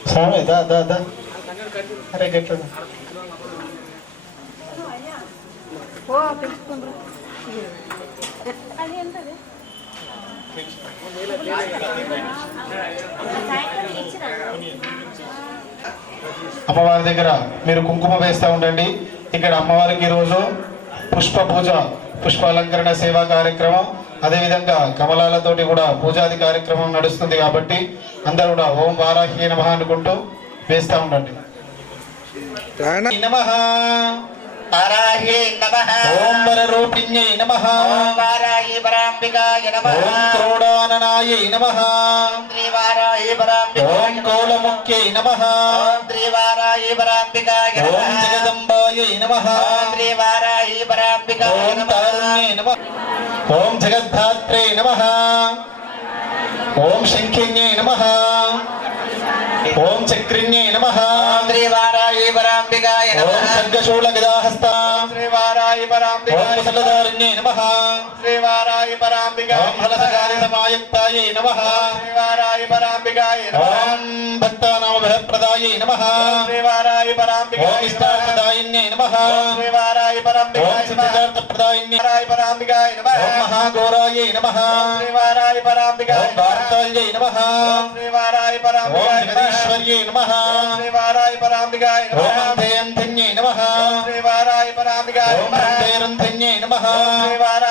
स्वामी दा दा दा अरे गेट ఓ పెంచుకుండ్రు అది ఎంతది అమ్మవారి దగ్గర మీరు కుంకుమ వేస్తూ ఉండండి. ఇక్కడ అమ్మవారికి ఈరోజు పుష్ప పూజ పుష్పాలంకరణ సేవా కార్యక్రమం అదేవిధంగా కమలాలతోటి కూడా పూజాది కార్యక్రమం నడుస్తుంది కాబట్టి అందరూ కూడా ఓం వారాహి నమః అనుకుంటూ వేస్తూ ఉండండి. నమః वाराह्ये नमः। ओम वररूपिण्यै नमः। ओम वाराही पराम्बिकाय नमः। ओम क्रोडाननायै नमः। ओम त्रिवाराही पराम्बिकाय ओम कोलमुख्यै नमः। ओम त्रिवाराही पराम्बिकाय नमः। ओम जगदम्बायै नमः। ओम त्रिवाराही पराम्बिकाय ओम नमः। तारुण्यै नमः। ओम जगद्धात्रे नमः। ओम शंखिन्यै नमः। ओम चक्रिण्यै नमः। ओम त्रिवाराही पराम्बिकाय ओम नमः। खड्गशूलगदाहस्ता त्रिवाराही पराम्बिकाय ओम मुसलधारिण्यै नमः। त्रिवाराही पराम्बिकाय ओम फलसगालिसमायुक्तायै नमः। त्रिवाराही पराम्बिकाय नमः। ओम भक्तानामभयप्रदायै नमः। त्रिवाराही पराम्बिकाय ओम इष्टार्थदायिन्यै नमः। त्रिवाराही ओम पराम्बिकाय नमः। सिद्धार्थप्रदायिन्यै त्रिवाराही पराम्बिकाय नमः। ओम महाघोरायै नमः। त्रिवाराही पराम्बिकाय ओम वार्ताल्यै नमः। त्रिवाराही ओम पराम्बिकाय नमः। जगदीश्वर्यै नमः। त्रिवाराही पराम्बिकाय ओम नमः। अन्तयन्तिन्यै नमः। त्रिवाराही पराम्बिकाय ओम नमः। अन्तयरन्तिन्यै नमः। त्रिवाराही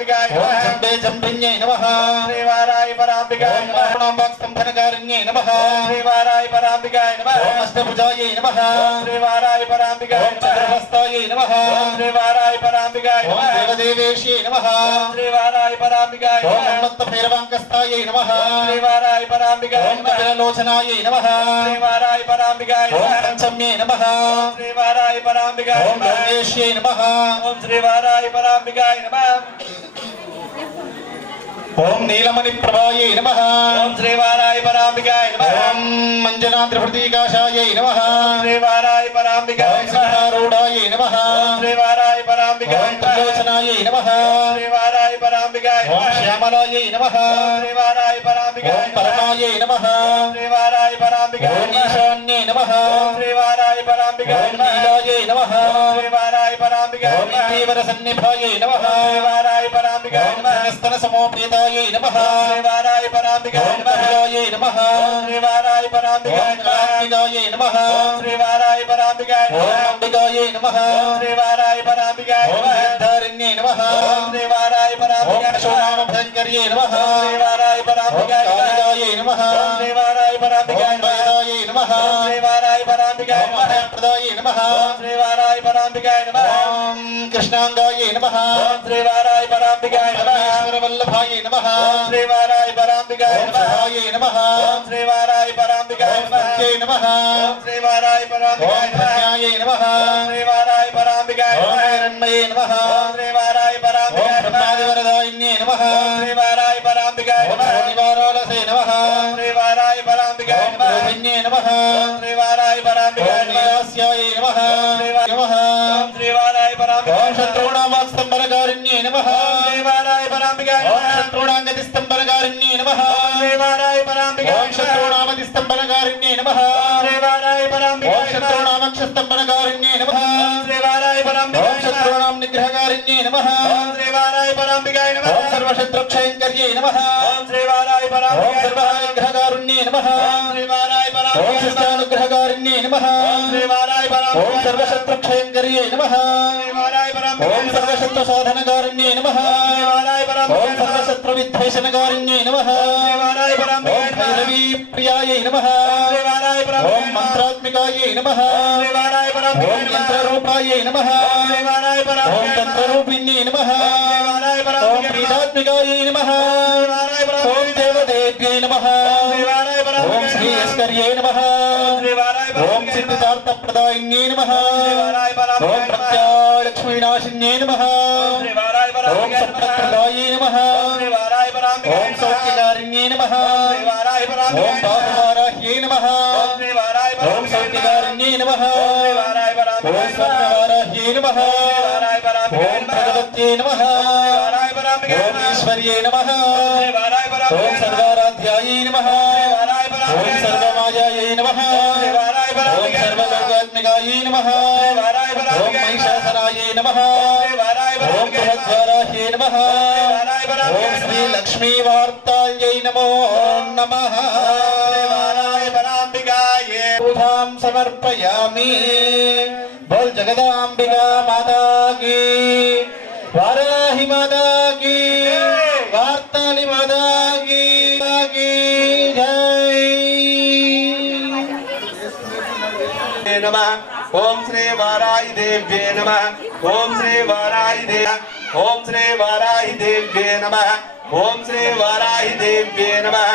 పరాంబికాయ ఓం జంబే జంబిన్యై నమః శ్రీ వారాయి పరాంబికాయ ఓం మరణాంబాక్ స్తంభనకారిణ్యై నమః శ్రీ వారాయి పరాంబికాయ ఓం అష్టభుజాయై నమః శ్రీ వారాయి పరాంబికాయ ఓం చతుర్హస్తాయై నమః శ్రీ వారాయి పరాంబికాయ ఓం దేవదేవేశ్యై నమః శ్రీ వారాయి పరాంబికాయ ఓం మన్మత్త భైరవాంకస్తాయై నమః శ్రీ వారాయి పరాంబికాయ ఓం కపిలలోచనాయై నమః శ్రీ వారాయి పరాంబికాయ ఓం పంచమ్యై నమః శ్రీ వారాయి పరాంబికాయ ఓం గౌరీశ్యై నమః ఓం శ్రీ వారాయి పరాంబికాయ నమః ఓం నీలమణి ప్రభాయై నమః ఓం శ్రీ వారాయి పరాంబికాయ నమః ఓం మంజనాద్రిహృతికాశాయై నమః శ్రీ వారాయి పరాంబికాయ ఓం నమః సింహారూఢాయై నమః శ్రీ వారాయి పరాంబికాయ ఓం త్రిలోచనాయై నమః శ్రీ వారాయి పరాంబికాయ ఓం శ్యామలాయై నమః శ్రీ వారాయి పరాంబికాయ ఓం పరమాయై నమః శ్రీ వారాయి పరాంబికాయ ఓం ఈశాన్యై నమః శ్రీ వారాయి పరాంబికాయ ఓం నీలాయై నమః శ్రీ వారాయి పరాంబికాయ ఓం ఇందీవర సన్నిభాయై నమః శ్రీ వారాయి పరాంబికాయ ఓం ధనస్తన సమోపేతాయై నమః శ్రీ వారాయి పరాంబికాయ ఓం కపిలాయై నమః శ్రీ వారాయి పరాంబికాయ ఓం కళాంబికాయై నమః శ్రీ వారాయి పరాంబికాయ ఓం అంబికాయై నమః శ్రీ వారాయి పరాంబికాయ ఓం సిద్ధారణ్యై నమః శ్రీ వారాయి ఓం పరాంబికాయ పశూనామ భయంకర్యై నమః శ్రీ వారాయి ఓం పరాంబికాయ కాళికాయై నమః శ్రీ వారాయి పరాంబికాయ ఓం వేదాయై నమః శ్రీ వారాయి పరాంబికాయ ఓం అభయప్రదాయై నమః శ్రీ వారాయి పరాంబికాయ ఓం కృష్ణాంగాయై నమః శ్రీ వారాయి పరాంబికాయ పరమేశ్వర వల్లభాయై నమః శ్రీ వారాయి పరాంబికాయ ఓం శివాయై నమః శ్రీ వారాయి పరాంబికాయ ఓం సత్యై నమః శ్రీ వారాయి ఓం పరాంబికాయ ధన్యాయై నమః శ్రీ వారాయి పరాంబికాయ ఓం హిరణ్మయై నమః శ్రీ వారాయి ఓం పరాంబికాయ బ్రహ్మాదివరదాయిన్యై నమః శ్రీ వారాయి పరాంబికాయ ఓం శనివారాలసే నమః శ్రీ వారాయి పరాంబికాయ ఓం రోహిణ్యై నమః శ్రీ వారాయి పరాంబికాయ ఓం నీలాస్యాయై నమః నమః శ్రీ వారాయి పరాంబికాయ ఓం శత్రుణామాస్తంభనకారిణ్యై నమః శ్రీ వారాయి పరాంబికాయ ఓం శత్రుణాంగతిస్తంభనకారిణ్యై నమః శ్రీ వారాయి పరాంబికాయ ఓం శత్రుణామతిస్తంభనకారిణ్యై నమః శ్రీ వారాయి ఓం పరాంబికాయ శత్రుణామక్షస్తంభనకారిణ్యై నమః శ్రీ వారాయి ఓం పరాంబికాయ శత్రుణాం నిగ్రహకారిణ్యై నమః శ్రీ వారాయి పరాంబికాయ ఓం సర్వశత్రుక్షయంకర్యై నమః శ్రీ వారాయి ఓం పరాంబికాయ సర్వనిగ్రహకారుణ్యై నమః శ్రీ వారాయి ఓం పరాంబికాయ శిష్టానుగ్రహకారిణ్యై నమః శ్రీ వారాయి ఓం పరాంబికాయ సర్వశత్రుక్షయంకర్యై నమః శ్రీ వారాయి పరాంబికాయ ఓం సర్వశత్రుసాధనకారిణ్యై నమః శ్రీ వారాయి ఓం పరాంబికాయ సర్వశత్రువిద్వేషణకారిణ్యై నమః శ్రీ వారాయి ఓం పరాంబికాయ భైరవీ ప్రియాయై నమః శ్రీ వారాయి ఓం పరాంబికాయ మంత్రాత్మికాయై నమః శ్రీ వారాయి ఓం పరాంబికాయ యంత్రరూపాయై నమః శ్రీ వారాయి ఓం పరాంబికాయ తంత్రరూపిణ్యై నమః శ్రీ వారాయి ఓం పరాంబికాయ పీఠాత్మికాయై నమః శ్రీ వారాయి ఓం పరాంబికాయ దేవదేవ్యై నమః శ్రీ వారాయి ఓం పరాంబికాయ శ్రీయస్కర్యై నమః శ్రీ వారాయి ఓం పరాంబికాయ సిద్ధిదార్థప్రదాయిన్యై నమః శ్రీ వారాయి ఓం పరాంబికాయ ప్రత్యాలక్ష్మీనాశిన్యై నమః శ్రీ వారాయి ఓం పరాంబికాయ సప్తప్రదాయై నమః శ్రీ వారాయి పరాంబికాయ ఓం సౌఖ్యకారిణ్యై నమః శ్రీ వారాయి ఓం పరాంబికాయ బాహువారాహ్యై నమః శ్రీ వారాయి ఓం పరాంబికాయ సౌఖ్యకారిణ్యై నమః శ్రీ వారాయి ఓం పరాంబికాయ స్వర్ణవారాహ్యై నమః వారాయి పరాంబికాయ ఓం భగవత్యై నమః వారాయి పరాంబికాయ ఓం ఈశ్వర్యై నమః శ్రీ వారాయి ఓం పరాంబికాయ సర్వారాధ్యాయై నమః వారాయి ఓం పరాంబికాయ సర్వమాయాయై నమః శ్రీ వారాయి ఓం పరాంబికాయ సర్వలోకాత్మికాయై నమః వారాయి ఓం పరాంబికాయ మహిషాసనాయై నమః శ్రీ వారాయి ఓం పరాంబికాయ బృహద్వారాహ్యై నమః వారాయి ఓం పరాంబికాయ శ్రీ లక్ష్మీవార్తాళ్యై నమో నమః శ్రీ వారాయి పరాంబికాయ పూజాం సమర్పయామి బోల్ జగదాంబికా మాతా కీ వారాహి మాతా కీ వార్తాళి మాతా కీ జై నమః ఓం శ్రీ వారాయి దేవ్యే నమః ఓం శ్రీ వారాయి ఓం శ్రీ వారాయి దేవ్యే నమః ఓం శ్రీ వారాయి దేవ్యే నమః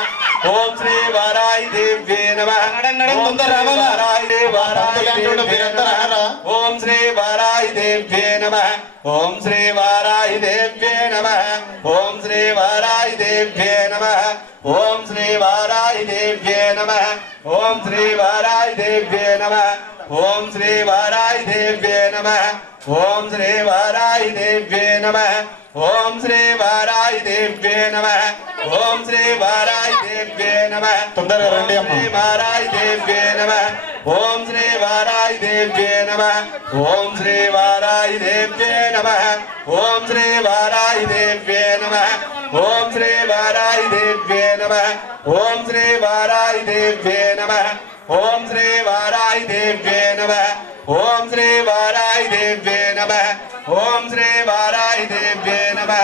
ఓం శ్రీ వారాయి దేవ్యే నమః ఓం శ్రీ వారాయి దేవ్యే నమః ఓం శ్రీ వారాయి దేవ్యే నమః ఓం శ్రీ వారాయి దేవ్యే నమః ఓం శ్రీ వారాయి దేవ్యే నమః ఓం శ్రీ వారాయి దేవ్యే నమః ఓం శ్రీ వారాయి దేవ్యే నమః ఓం శ్రీ వారాయి దేవ్యే నమః ఓం శ్రీ వారాయి దేవ్యే నమః ఓం శ్రీ వారాయి దేవ్యే నమః ఓం శ్రీ వారాయి దేవ్యే నమః తొందరగా రండి అమ్మ. శ్రీ వారాయి దేవ్యే నమః ఓం శ్రీ వారాయి దేవ్యే నమః ఓం శ్రీ వారాయి దేవ్యే నమః ఓం శ్రీ వారాయి దేవ్యే నమః ఓం శ్రీ వారాయి దేవ్యే నమః ఓం శ్రీ వారాయి దేవ్యే నమః ఓం శ్రీ వారాయి దేవ్యే నమః ఓం శ్రీ వారాయి దేవ్యే నమః ఓం శ్రీ వారాయి దేవ్యే నమః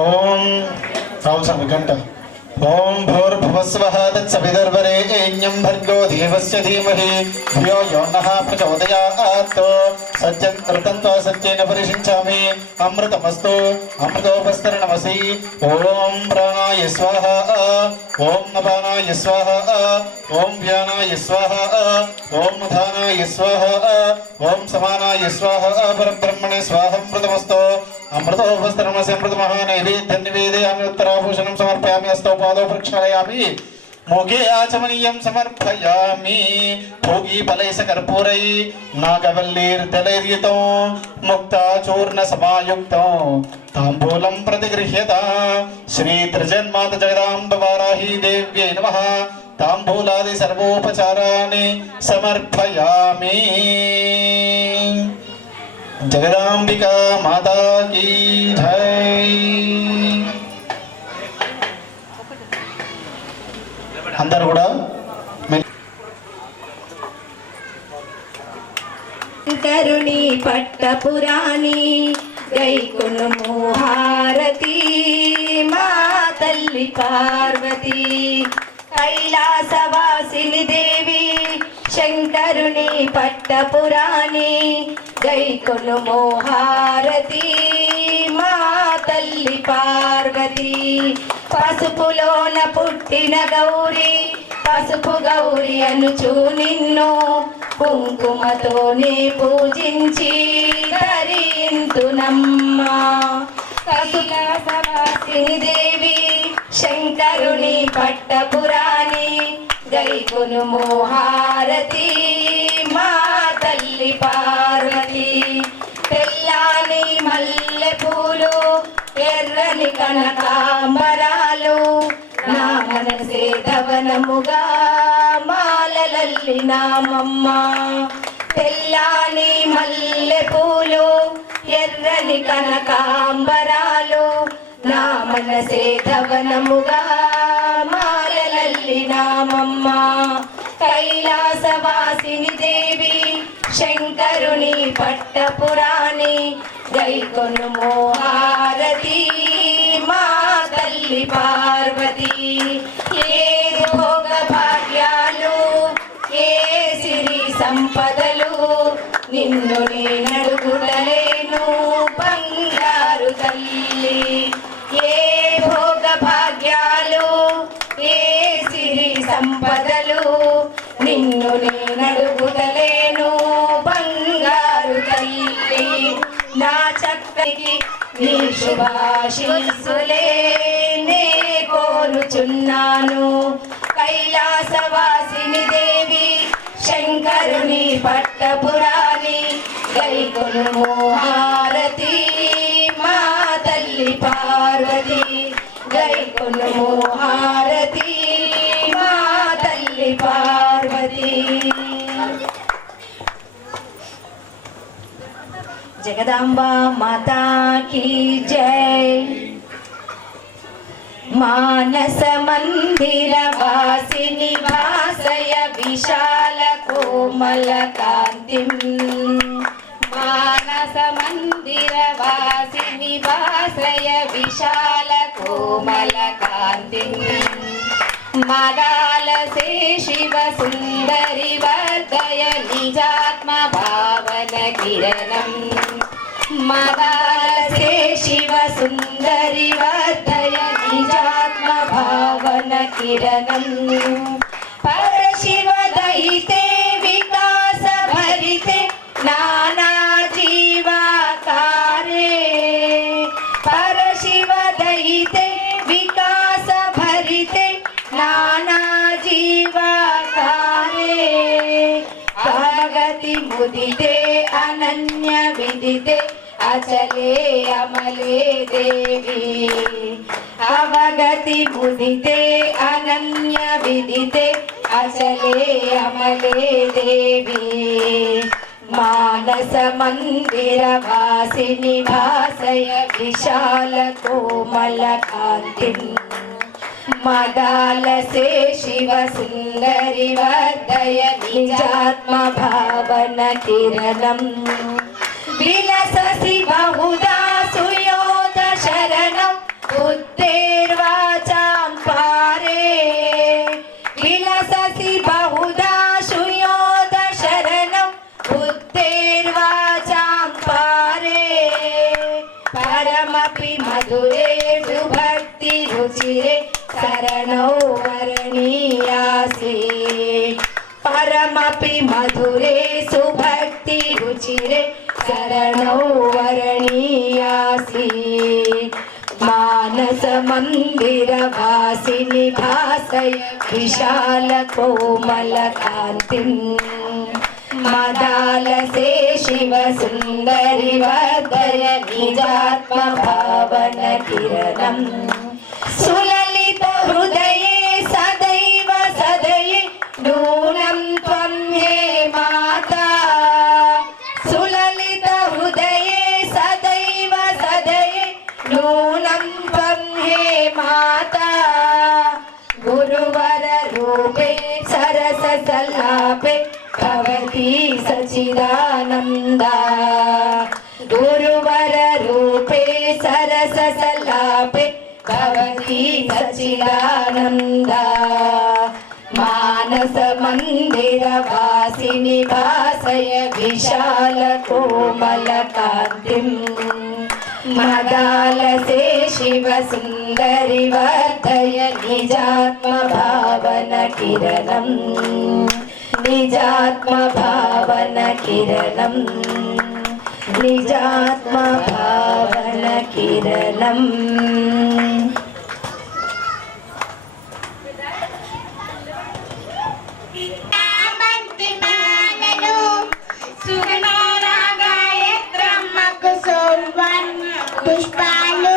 ఓం రావు స్వామి గంట. ఓం భూర్భువస్వః తత్సవితుర్వరేణ్యం భర్గో దేవస్య ధీమహి ధియో యో నః ప్రచోదయాత్. సత్యం కృతం త్వా సత్యేన పరిషించామి అమృతమస్తు అమృతోపస్తరణమసి. ఓం ప్రాణాయ స్వాహ ఓం అపానాయ స్వాహ ఓం వ్యానాయ స్వాహ ఓం ఉదానాయ స్వాహ ఓం సమానాయ స్వాహ పరబ్రహ్మణే స్వాహమృతమస్తు అమృతోపస్తరణమసి. అమృతమహానైవేద్యం నివేదయామి ఉత్తరాభూషణం సమర్పయామి హస్తౌ పాదౌ ప్రక్షాళయామి మూకే ఆచమనీయం సమర్పయామి. భోగి ఫలైస కర్పూరై నాగవల్లీర్దలైర్యుతం ముక్తాచూర్ణ సమాయుక్తం తాంబూలం ప్రతిగృహ్యత. శ్రీ త్రిజన్మాత జగదాంబ వారాహి దేవ్యై నమః. తాంబూలాది సర్వోపచారాన్ని సమర్పయామి. జగదాంబికా మాతా కీ జై. అందరూ కూడా శంకరుని పట్టపురాణి గైకొనుము హారతి మా తల్లి పార్వతి. కైలాసవాసిని దేవి శంకరుని పట్టపురాణి గైకొనుము హారతి మా తల్లి పార్వతి. పసుపులోన పుట్టిన గౌరి పసుపు గౌరి అనుచు నిన్ను కుంకుమతోనే పూజించి ధరింతునమ్మా. కైలాసవాసిని దేవి శంకరుని పట్టపురాణి గైకొనుము హారతి మా తల్లి పార్వతి. తెల్లాని మల్లె పూలు ఎర్రని కనకాంబరాలు నా మనసే ధవనముగా మాలలల్లి నామమ్మ. తెల్లాని మల్లె పూలు ఎర్రని కనకాంబరాలు నా మనసే ధవనముగా మాలలల్లి నామమ్మ. కైలాసవాసిని దేవి శంకరుని పట్టపురాణి గైకొనుము హారతి మా తల్లి పార్వతి. ఏ భోగ భాగ్యాలు ఏ సిరి సంపదలు నిన్ను నేనడుగుడలేను బంగారు తల్లి. ఏ భోగ భాగ్యాలు ఏ సిరి సంపదలు నిన్ను నేనడుగుడలేను బంగారు తల్లి. నా చక్కకి నీ శుభాశీస్సులే నే కోరుచున్నాను. కైలాసవాసిని దేవి శంకరుని పట్టపురాణి గైకొనుము హారతి మా తల్లి పార్వతి. గైకొనుము హారతి మా తల్లి పార్వతి. జగదాంబా మాతా కీ జై. మానస మందిర వాసిని వాసయ విశాల కోమల కాంతిం. మానస మందిర వాసిని వాసయ విశాల కోమల కాంతిం. మదాలసే శివ సుందరి వర్ధయ నిజాత్మ భావన కిరణం. మదాలసే శివ సుందరి వర్ధయ నిజాత్మ భావన కిరణం. పరశివ దయితే వికాస భరితే నానా జీవాకారే. పరశివ దయితే వికాస భరితే నానా జీవాకారే. ఆగతి ముదితే అనన్య విదితే అచలే అమలే దేవి. అవగతి ముదితే అనన్య విదితే అచలే అమలే దేవి. మానస మందిర వాసిని భాసయ విశాల కోమల కాంతిం. మదాలసే శివ సుందరి వర్ధయ నిజాత్మ భావన కిరణం. విలససి బహుదా సుయోధ శరణం परमपि मधुरेषु भक्ति रुचिरे शरणौ वरणीयासि परमपि मधुरेषु भक्ति रुचिरे शरणौ वरणीयासि मानस मन्दिरवासिनि भासय विशाल कोमल कान्तिम् मदालसे शिव सुन्दरि वर्धय निजात्म भावन किरणम् सुललित हृदये सदैव सदये नूनं त्वं हे माता सुललित हृदये सदैव सदये नूनं त्वं हे माता गुरुवर रूपे सरस सल्लापे भवती सच्चिदानन्दा गुरुवर रूपे सरस सल्लापे भवती सच्चिदानन्दा मानस मंदिर वासिनि भासय विशाल कोमल कान्तिम् मदालसे शिव सुन्दरि वर्धय निजात्म भावन किरणम् निजात्म भावन किरणम् निजात्म भावन किरणम् పుష్పాలు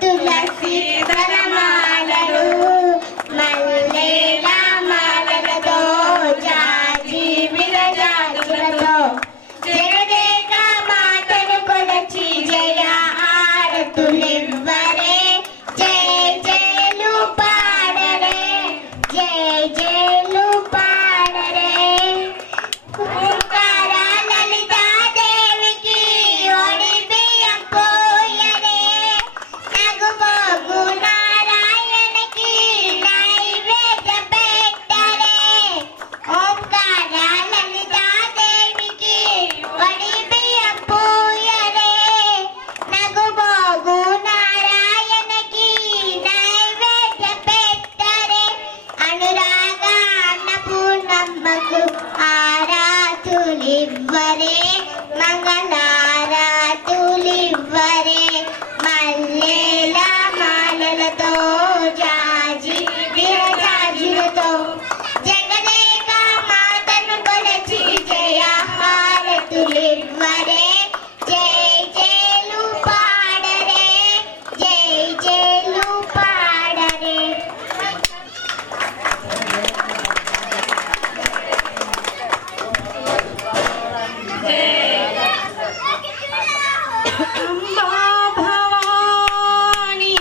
తులసి దళమాలలు మల్లెల మాలలతో జాజి విరజాజులతో జగదేక మాతను కొలచి జయ హారతులివ్వరే జయ జయలు పాడరే జయ జయలు పాడరే ఓంకార లలితాదేవికి ఓడి బియ్యం పోయరే నగుమోగు నారాయణకి నైవేద్య పెట్టరే ఓంకార లలితాదేవికి ఓడి బియ్యం పోయరే నగుమోగు నారాయణకి నైవేద్య పెట్టరే అనురాగ అన్నపూర్ణమ్మకు ఆరాతులివ్వరే మంగళారాతులివ్వరే మల్లెల మాలలతో జాజి విరజాజులతో జగదేక మాతను కొలచి జయ హారతులివ్వరే జయ జయలు పాడరే జయ జయలు పాడరే अम्बा भवानी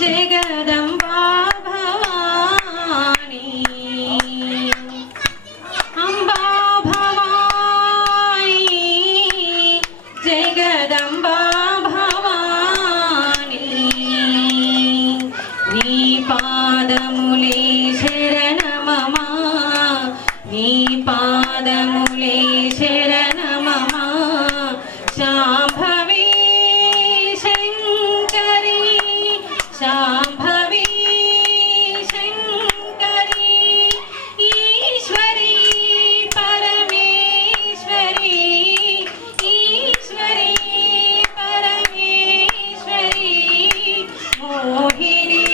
जगदम्बा भवानी अम्बा भवानी जगदम्बा भवानी नी पादमुले शरणममा नी पादमुले शरणममा शाम्भवी शङ्करी शाम्भवी शङ्करी ईश्वरी परमेश्वरी ईश्वरी परमेश्वरी मोहिनी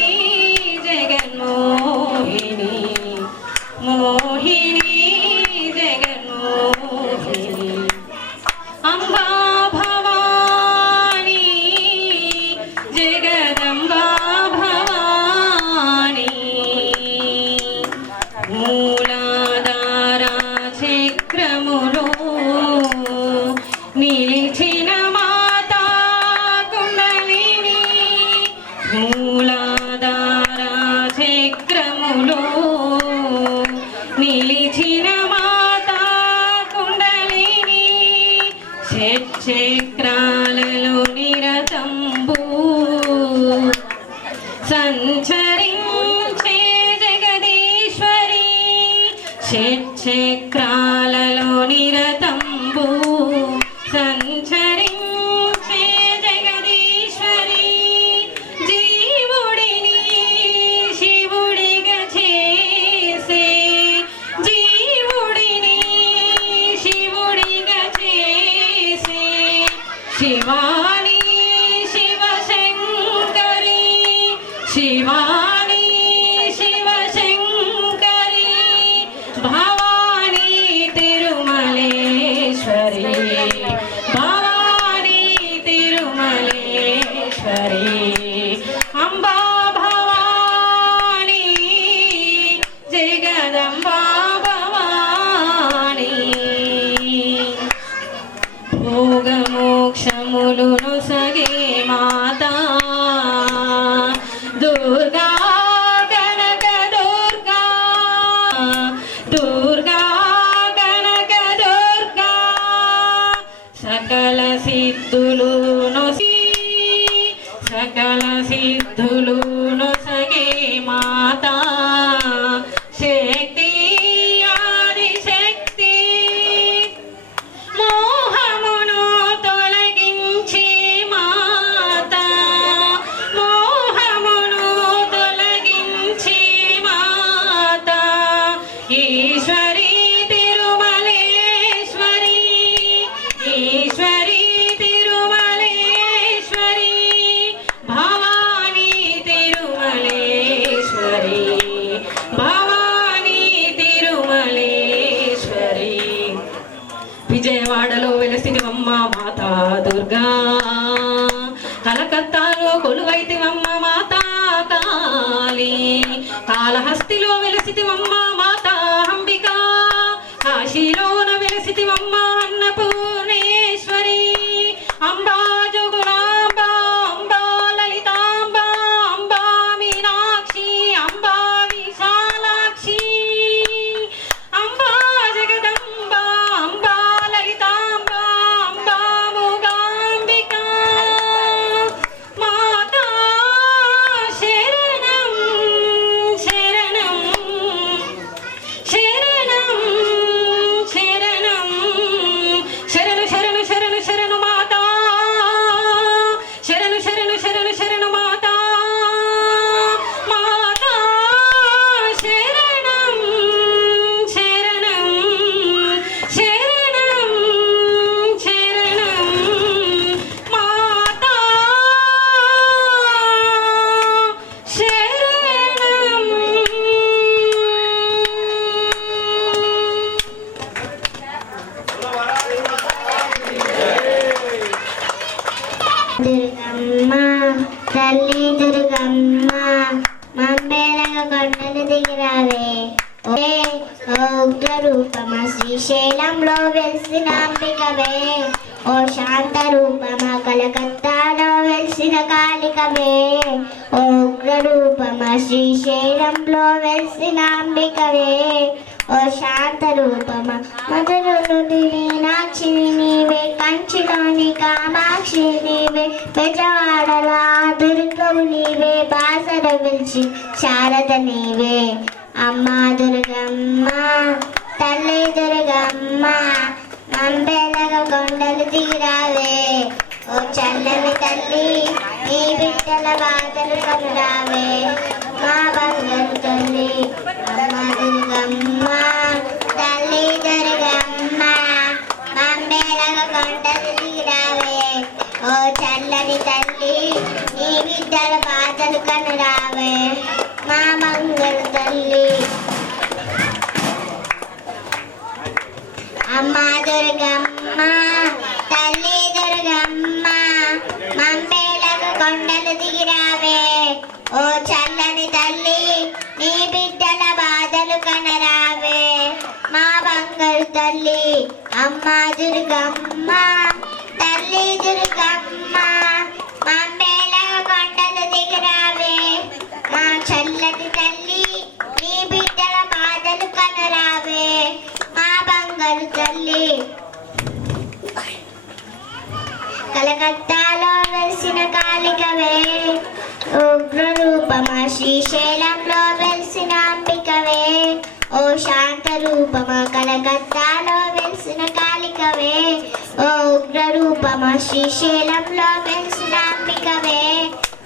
जगन्मोहिनी मोहिनी जगन्मोहिनी अम्बा भवानी जगदम्बा भवानी मूलाधारा चक्रमुलो निलिचिन माता कुण्डलिनी मूलाधारा चक्रमुलो निलिचिन माता कुण्डलिनी చక్రాలలో నిరతంబు సంచరించే జగదీశ్వరి చక్రాలలో నిరతంబు సంచరించే శివాని శివశంకరి శివాని శివశంకరి భవాని తిరుమలేశ్వరి భవాని తిరుమలేశ్వరి అంబా భవాని జగదంబా భవాని భోగమోక్షములు నొసగే మాతా దుర్గా కనక దుర్గా దుర్గా కనక దుర్గా సకల సిద్ధులు నొసి సకల సిద్ధులు నొసగే మాతా శక్తి ఆదిశక్తి మోహమును తొలగించి మాత మోహమును తొలగించి మాత ఈశ్వరి తిరుమలేశ్వరి ఈశ్వరి తిరుమలేశ్వరి భవాని తిరుమలేశ్వరి భవాని తిరుమలేశ్వరి విజయవాడలో వెలసినవమ్మ మాతా దుర్గా కలకత్తాలో కొలువైతివమ్మ మాతా కాళీ కాళహస్తిలో వెలసితివమ్మ మాతా అంబిక కాశీలోన వెలసితివమ్మ అన్నపూర్ణేశ్వరి అంబా జగులాంబ అంబా లలితాంబ అంబా మీనాక్షి అంబా విశాలాక్షి అంబా జగదంబ అంబా లలితాంబ అంబా మూగాంబిక మాతా శరణం శరణం శరణం శరణం శరణు శరణు శరణు శరణు మాతా శరణు శరణు శరణు శరణు మాతా మాతా శరణం శరణం శరణం శరణం మాతా దుర్గమ్మ తల్లి దుర్గమ్మ మమ్మేలగ కొండలు దిగిరావే ఓ ఉగ్ర రూపమ శ్రీశైలంలో వెలిసిన అంబికవే ఓ శాంత రూపమ కలకత్తాలో వెలిసిన కాళికవే ఓ ఉగ్ర రూపమ శ్రీశైలంలో వెలిసిన అంబికవే ఓ శాంత రూపమ మధురలోని మీనాక్షిని నీవే కంచిలోని కామాక్షి నీవే బెజవాడలా దుర్గవు నీవే బాసర వెలిచి శారద నీవే అమ్మా దుర్గమ్మ తల్లి దుర్గమ్మ మంబెలగ కొండలు దిగిరావే ఓ చల్లని తల్లి నీ బిడ్డల బాధలు కనురావే మా బంగారు తల్లి అమ్మా దుర్గమ్మ తల్లి దుర్గమ్మ మంబెలగ కొండలు దిగిరావే ఓ చల్లని తల్లి నీ బిడ్డల బాధలు కనురావే మా మంగళ తల్లి అమ్మా దుర్గమ్మ తల్లి దుర్గమ్మ మంబేలకు కొండలు దిగిరావే ఓ చల్లని తల్లి నీ బిడ్డల బాధలు కనరావే మా బంగారు తల్లి అమ్మా దుర్గమ్మ తల్లి దుర్గమ్మ మంబేలకు కొండలు దిగిరావే మా చల్లటి తల్లి నీ బిడ్డల బాధలు కనరావే మా బంగారు తల్లి కలకత్తాలో వెలిసిన కాళికవే ఉగ్ర రూపమా శ్రీశైలంలో వెలిసిన అంబికవే ఓ శాంత రూపమా కలకత్తాలో వెలిసిన కాళికవే ఓ ఉగ్ర రూపమా శ్రీశైలంలో వెలిసిన అంబికవే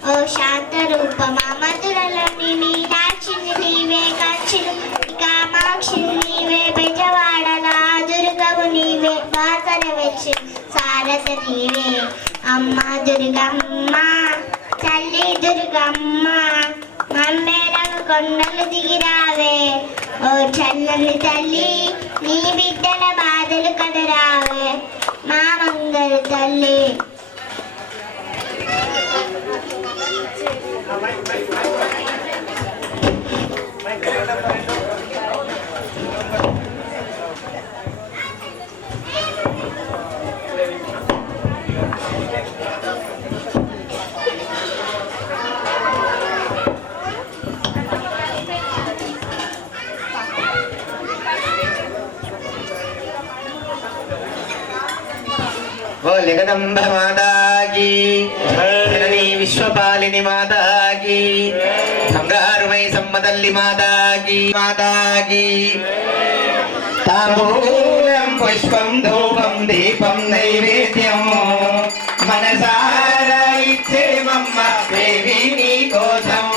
ఓ శాంత రూపమా మధురలోని మీనాక్షిని నీవే కంచిలు కామాక్షిని నీవే బెజవాడలా దుర్గవు నీవే బాసర వెచ్చి సారథ నీవే అమ్మ దుర్గమ్మ తల్లి దుర్గమ్మ మమ్మేలకు కొండలు దిగిరావే ఓ చల్లని తల్లి నీ బిడ్డల బాధలు కదరావే మా మంగళ తల్లి. జగదంబ మాతాకి జననీ విశ్వపాలిని మాతాకి సంగారుమై సమ్మతల్లి మాతాకి తాంబూలం పుష్పం ధూపం దీపం నైవేద్యం మనసారా ఇచ్చేమమ్మ దేవి నీ కోసం.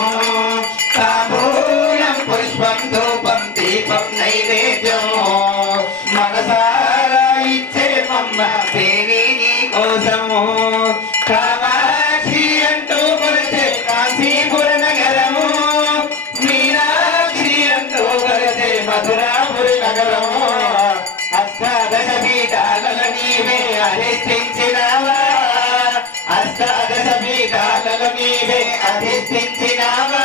తాంబూలం పుష్పం ధూపం దీపం నైవేద్యం మనసారా ఇచ్చేమమ్మ దేవి నీ కోసము. కామాక్షి అంటూ కొలిచే కాశీపుర నగరము మీనాక్షి అంటూ కొలిచే మధురాపురి నగరము. అష్టాదశ పీఠాలలో నీవే అధిష్ఠించినావా అష్టాదశ పీఠాలలో నీవే అధిష్ఠించినావా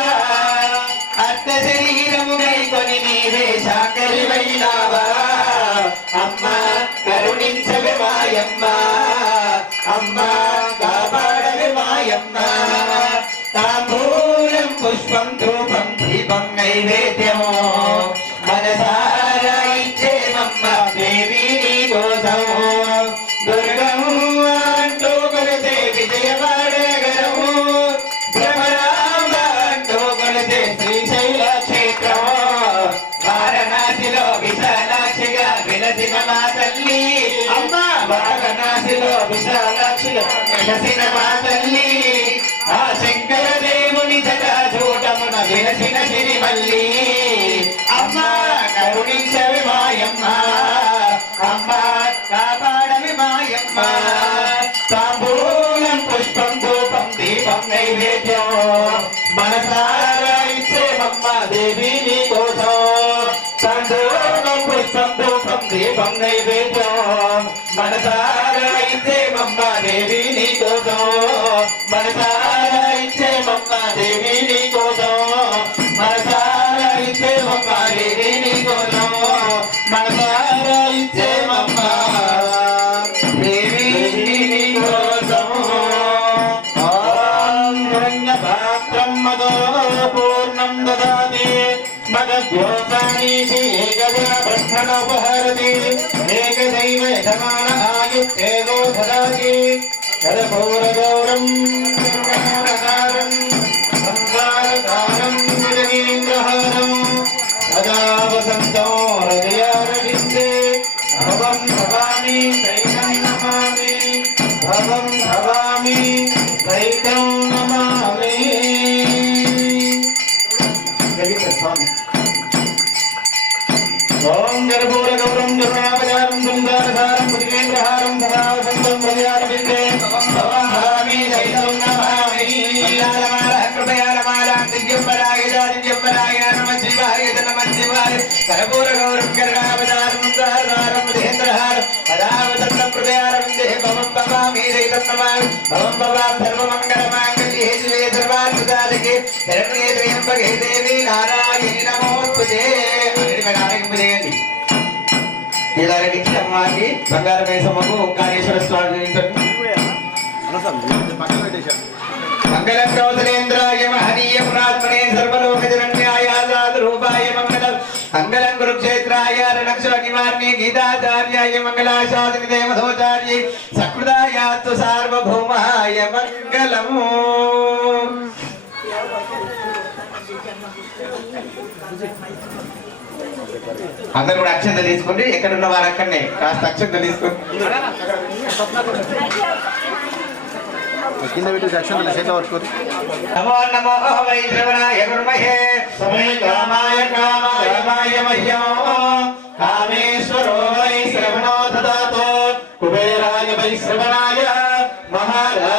అష్ట శరీరము గైకొని నీవే శాకరివైనావా. అమ్మ కరుణించవే మాయమ్మ అమ్మ కాపాడవే మాయమ్మ. తాంబూలం పుష్పం ధూపం దీపం నైవేద్యము మనసారా ఇచ్చేమమ్మ దేవి నీ కోసం. దుర్గమ్మ అంటూ కొలిచే విజయవాడగరము భ్రమరాంబ అంటూ కొలిచే శ్రీశైల క్షేత్రము వారణాసిలో విశాలాక్షిగా వెలసిన మా తల్లి అమ్మ. వారణాసిలో విశాలాక్షిగా వెలసిన మా తల్లి ఆ శంకర దేవుని జటాజూటమున వెలసిన సిరిమల్లి అమ్మ కరుణించవి మాయమ్మ అమ్మ కాపాడవి మాయమ్మ. తాంబూలం పుష్పం ధూపం దీపం నైవేద్యం మనసారా ఇచ్చేమమ్మ దేవి నీ కోసం. తాంబూలం పుష్పం ధూపం దీపం నైవేద్యం మనసారా ఇచ్చేమమ్మ దేవి నీ కోసం. మనసారా ఇచ్చేమమ్మ దేవి నీ కోసం. మనసారా ఇచ్చేమమ్మ దేవి నీ కోసం. మనసారా ఇచ్చేమమ్మ దేవి నీ కోసం. పాత్రం మదో పూర్ణం దదాతి మదద్యోసానీతి ఏకదా బ్రహ్మణోపహరతి ఏకదైవ యజమాన ఆయుత్తేజో దదాతి కర్పూరగౌరం కర్పూరహారం సంసారసారం విజయేంద్రహారం సదా వసంతం హృదయారవిందే భవం భవామి సైతం నమామి భవం భవామి సైతం నమామి. ఓం కర్పూరగౌరం కరుణాపచారం సంసారసారం భుజగేంద్రహారం సదా వసంతం హృదయారవిందే భవం భవామి సైతం నమామి. కృపయాలమాలాం దివ్యంబరాయ దివ్యంబరాయ నమ శివాయ నమ శివాయ. కర్పూరగౌరం కరుణాపచారం సంసారసారం భుజగేంద్రహారం సదా వసంతం హృదయారవిందే భవం భవామి సైతం నమామి. భవం భవాం సర్వమంగళమాంగళ్యే శివే సర్వార్థసాధకే శరణ్యే త్రయంబకే దేవి నారాయణి నమోస్తుతే. ఆరోగ్యం ఇలాగనిచ్చి అమ్మకి బంగారు మేసమ్మకు ఓంకారేశ్వర స్వామి మంగళం కౌసలేంద్రాయ మహనీయ పురాత్మనే సర్వలోక జనన్యాయ రూపాయ మంగళం. మంగళం కురుక్షేత్రాయ రణక్ష నివారణే గీతాచార్యాయ మంగళాశాసని దేవధోచార్యే సకృదాయాత్తు సార్వభౌమాయ మంగళం. అందరు కూడా అక్షంత తీసుకోండి. ఎక్కడున్న వారు అక్కడనే కాస్త అక్షంత తీసుకోండి. కింద పెట్టి అక్షంతలు చేత పట్టుకోరు. నమో నమో వై శ్రవణాయ కుర్మహే సమయ కామాయ కామాయ మహ్యం కామేశ్వరో వై శ్రవణో దదాతో కుబేరాయ వై శ్రవణాయ మహారాజ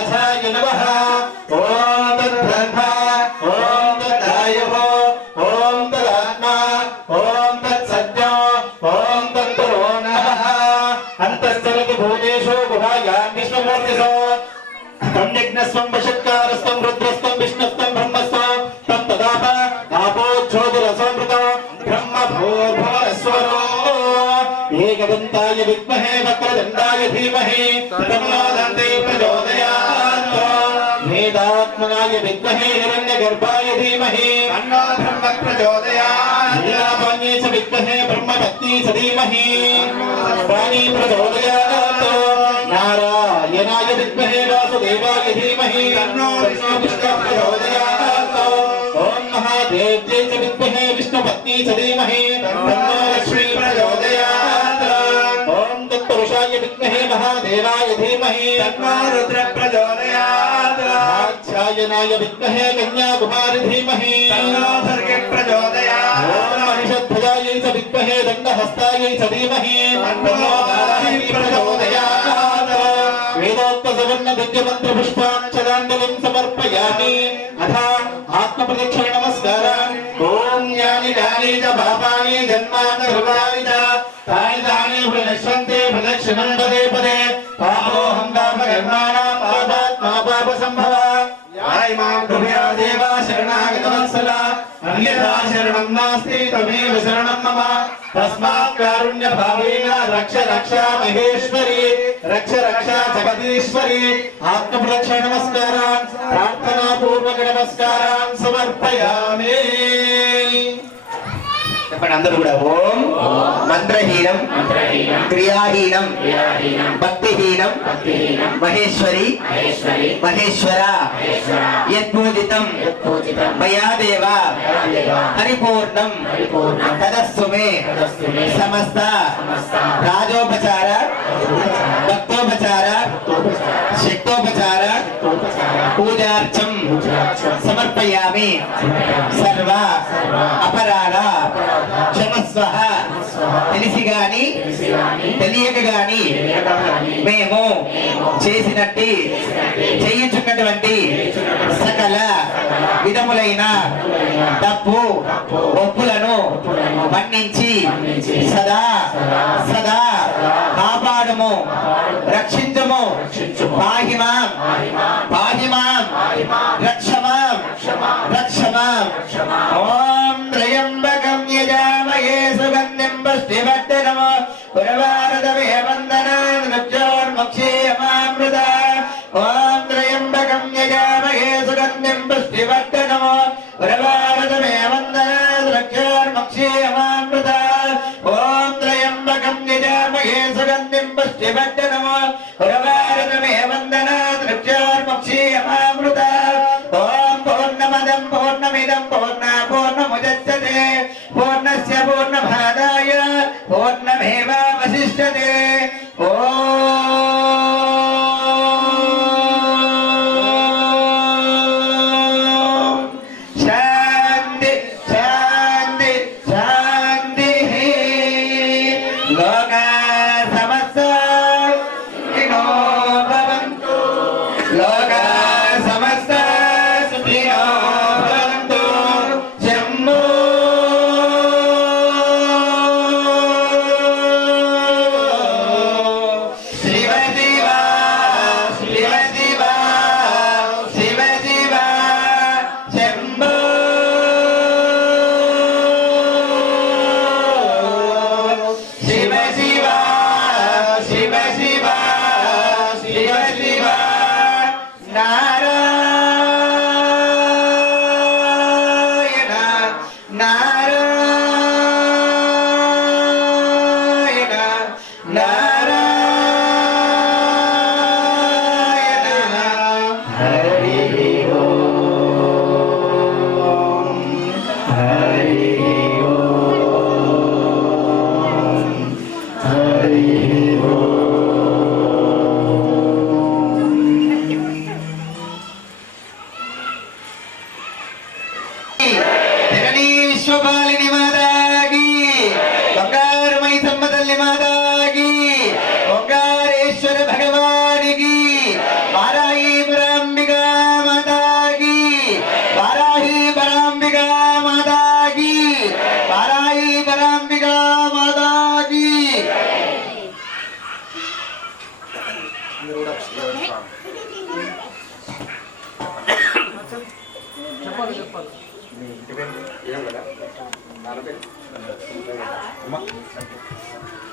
తం యజ్ఞస్వం వషట్కారస్వం రుద్రస్వం విష్ణుస్వం బ్రహ్మస్వం తం తదాప ఆపో జ్యోతిరసమృతం బ్రహ్మ భూర్భువస్వరో ఏకదంతాయ విద్మహే వక్రదండాయ ధీమహి తన్నో దంతే ప్రచోదయాత్ వేదాత్మనాయ విద్మహే హిరణ్యగర్భాయ ధీమహి తన్నో బ్రహ్మ ప్రచోదయాత్ నీలాపాన్యే చ విద్మహే బ్రహ్మపత్ని చ ధీమహి వాణీ ప్రచోదయాత్ నారాయణాయ విద్మహే వాసుదేవాయ ధీమహి తన్నో విష్ణు ప్రచోదయాత్ ఓం మహాదేవ్యై చ విద్మహే విష్ణుపత్ని చ ధీమహి తన్నో లక్ష్మీ ప్రచోదయాత్ ఓం తత్పురుషాయ విద్మహే మహాదేవాయ ధీమహి తన్నో రుద్ర ప్రచోదయాత్ ఆధ్యాయనాయ విద్మహే కన్యాకుమారి ధీమహి తన్నో భర్గే ప్రచోదయాత్ ఓం మహిషధ్వజాయై చ విద్మహే దండహస్తాయై చ ధీమహి తన్నో వారాహి ప్రచోదయాత్ వేదోక్త సువర్ణ దివ్య మంత్ర పుష్పాక్షరాంజలిం సమర్పయామి అథ ఆత్మ ప్రదక్షిణ నమస్కారం ఓం యాని యాని చ పాపాని జన్మాంతర్వాణి చ తాని తాని ప్రదక్షంతే ప్రదక్షిణం పదే పదే పాపోహం పాప కర్మాణాం పాపాత్మా పాప సంభవ యాయ మాం కృపయా దేవా శరణాగతవత్సల అన్యథా శరణం నాస్తి తమేవ శరణం మమ తస్మాత్ కారుణ్య భావేన రక్ష రక్ష మహేశ్వరి రక్ష రక్ష జగదీశ్వరి ఆత్మ ప్రదక్షిణ నమస్కారం ప్రార్థనా పూర్వక నమస్కారం సమర్పయామి. చెప్పండి అందరూ కూడా ఓం మంత్రహీనం క్రియాహీనం భక్తిహీనం మహేశ్వరి మహేశ్వర యత్పూజితం మయాదేవ పరిపూర్ణం తదస్సు మే సమస్త రాజోపచార భక్తోపచార శక్తోపచార పూజార్చం సమర్పయామి. సర్వ అపరాధ క్షమస్వః. తెలిసి గాని తెలియక గాని మేము చేసినట్టి చేయించున్నటువంటి సకల విధములైన తప్పు ఒప్పులను మన్నించి సదా సదా కాపాడుము రక్షించుము. పాహిమాం పాహిమాం రక్షమాం రక్షమాం. ఓం త్రయంబకం యజామహే సుగంధిం పుష్టివర్ధనం పురవారదమే వందనాన్ మృత్యోర్ముక్షేయమామృత. ఓం త్రయంబకం యజామహే సుగంధిం పుష్టివర్ధనం పురవారదమే వందనాన్ మృత్యోర్ముక్షేయమామృత. ఓం త్రయంబకం యజామహే సుగంధిం పుష్టివర్ధనం పురవారదమే వందనాన్ మృత్యోర్ముక్షేయమామృత. ఓం పూర్ణమదం పూర్ణమిదం పూర్ణముదచ్యతే పూర్ణస్య పూర్ణమాదాయ పూర్ణమేవావశిష్యతే. ఓం శాంతి శాంతి శాంతి. లోకా సమస్తా సుఖినో భవంతు. లోకా సమస్తా సుఖినో భవంతు. శంభో శివ శివ శివ శివ శివ శివ శంభో శివ శివ శివ శివ శివ శివ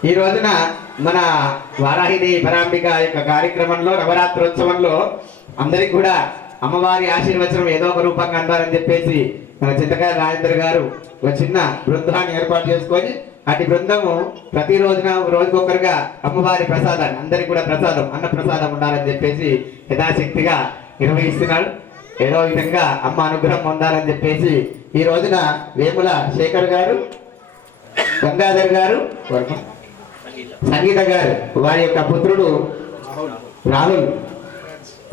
ఈ రోజున మన వారాహిదేవి పరాంబిక యొక్క కార్యక్రమంలో నవరాత్రోత్సవంలో అందరికి కూడా అమ్మవారి ఆశీర్వచనం ఏదో ఒక రూపంగా అందాలని చెప్పేసి మన చింతకాయ రాజేంద్ర గారు ఒక చిన్న బృందాన్ని ఏర్పాటు చేసుకొని అటు బృందము ప్రతి రోజున రోజుకొకరుగా అమ్మవారి ప్రసాదాన్ని అందరికి కూడా ప్రసాదం అన్న ప్రసాదం ఉండాలని చెప్పేసి యథాశక్తిగా నిర్వహిస్తున్నాడు. ఏదో విధంగా అమ్మ అనుగ్రహం పొందాలని చెప్పేసి ఈ రోజున వేముల శేఖర్ గారు, గంగాధర్ గారు, సంగీత గారు వారి యొక్క పుత్రుడు రాహుల్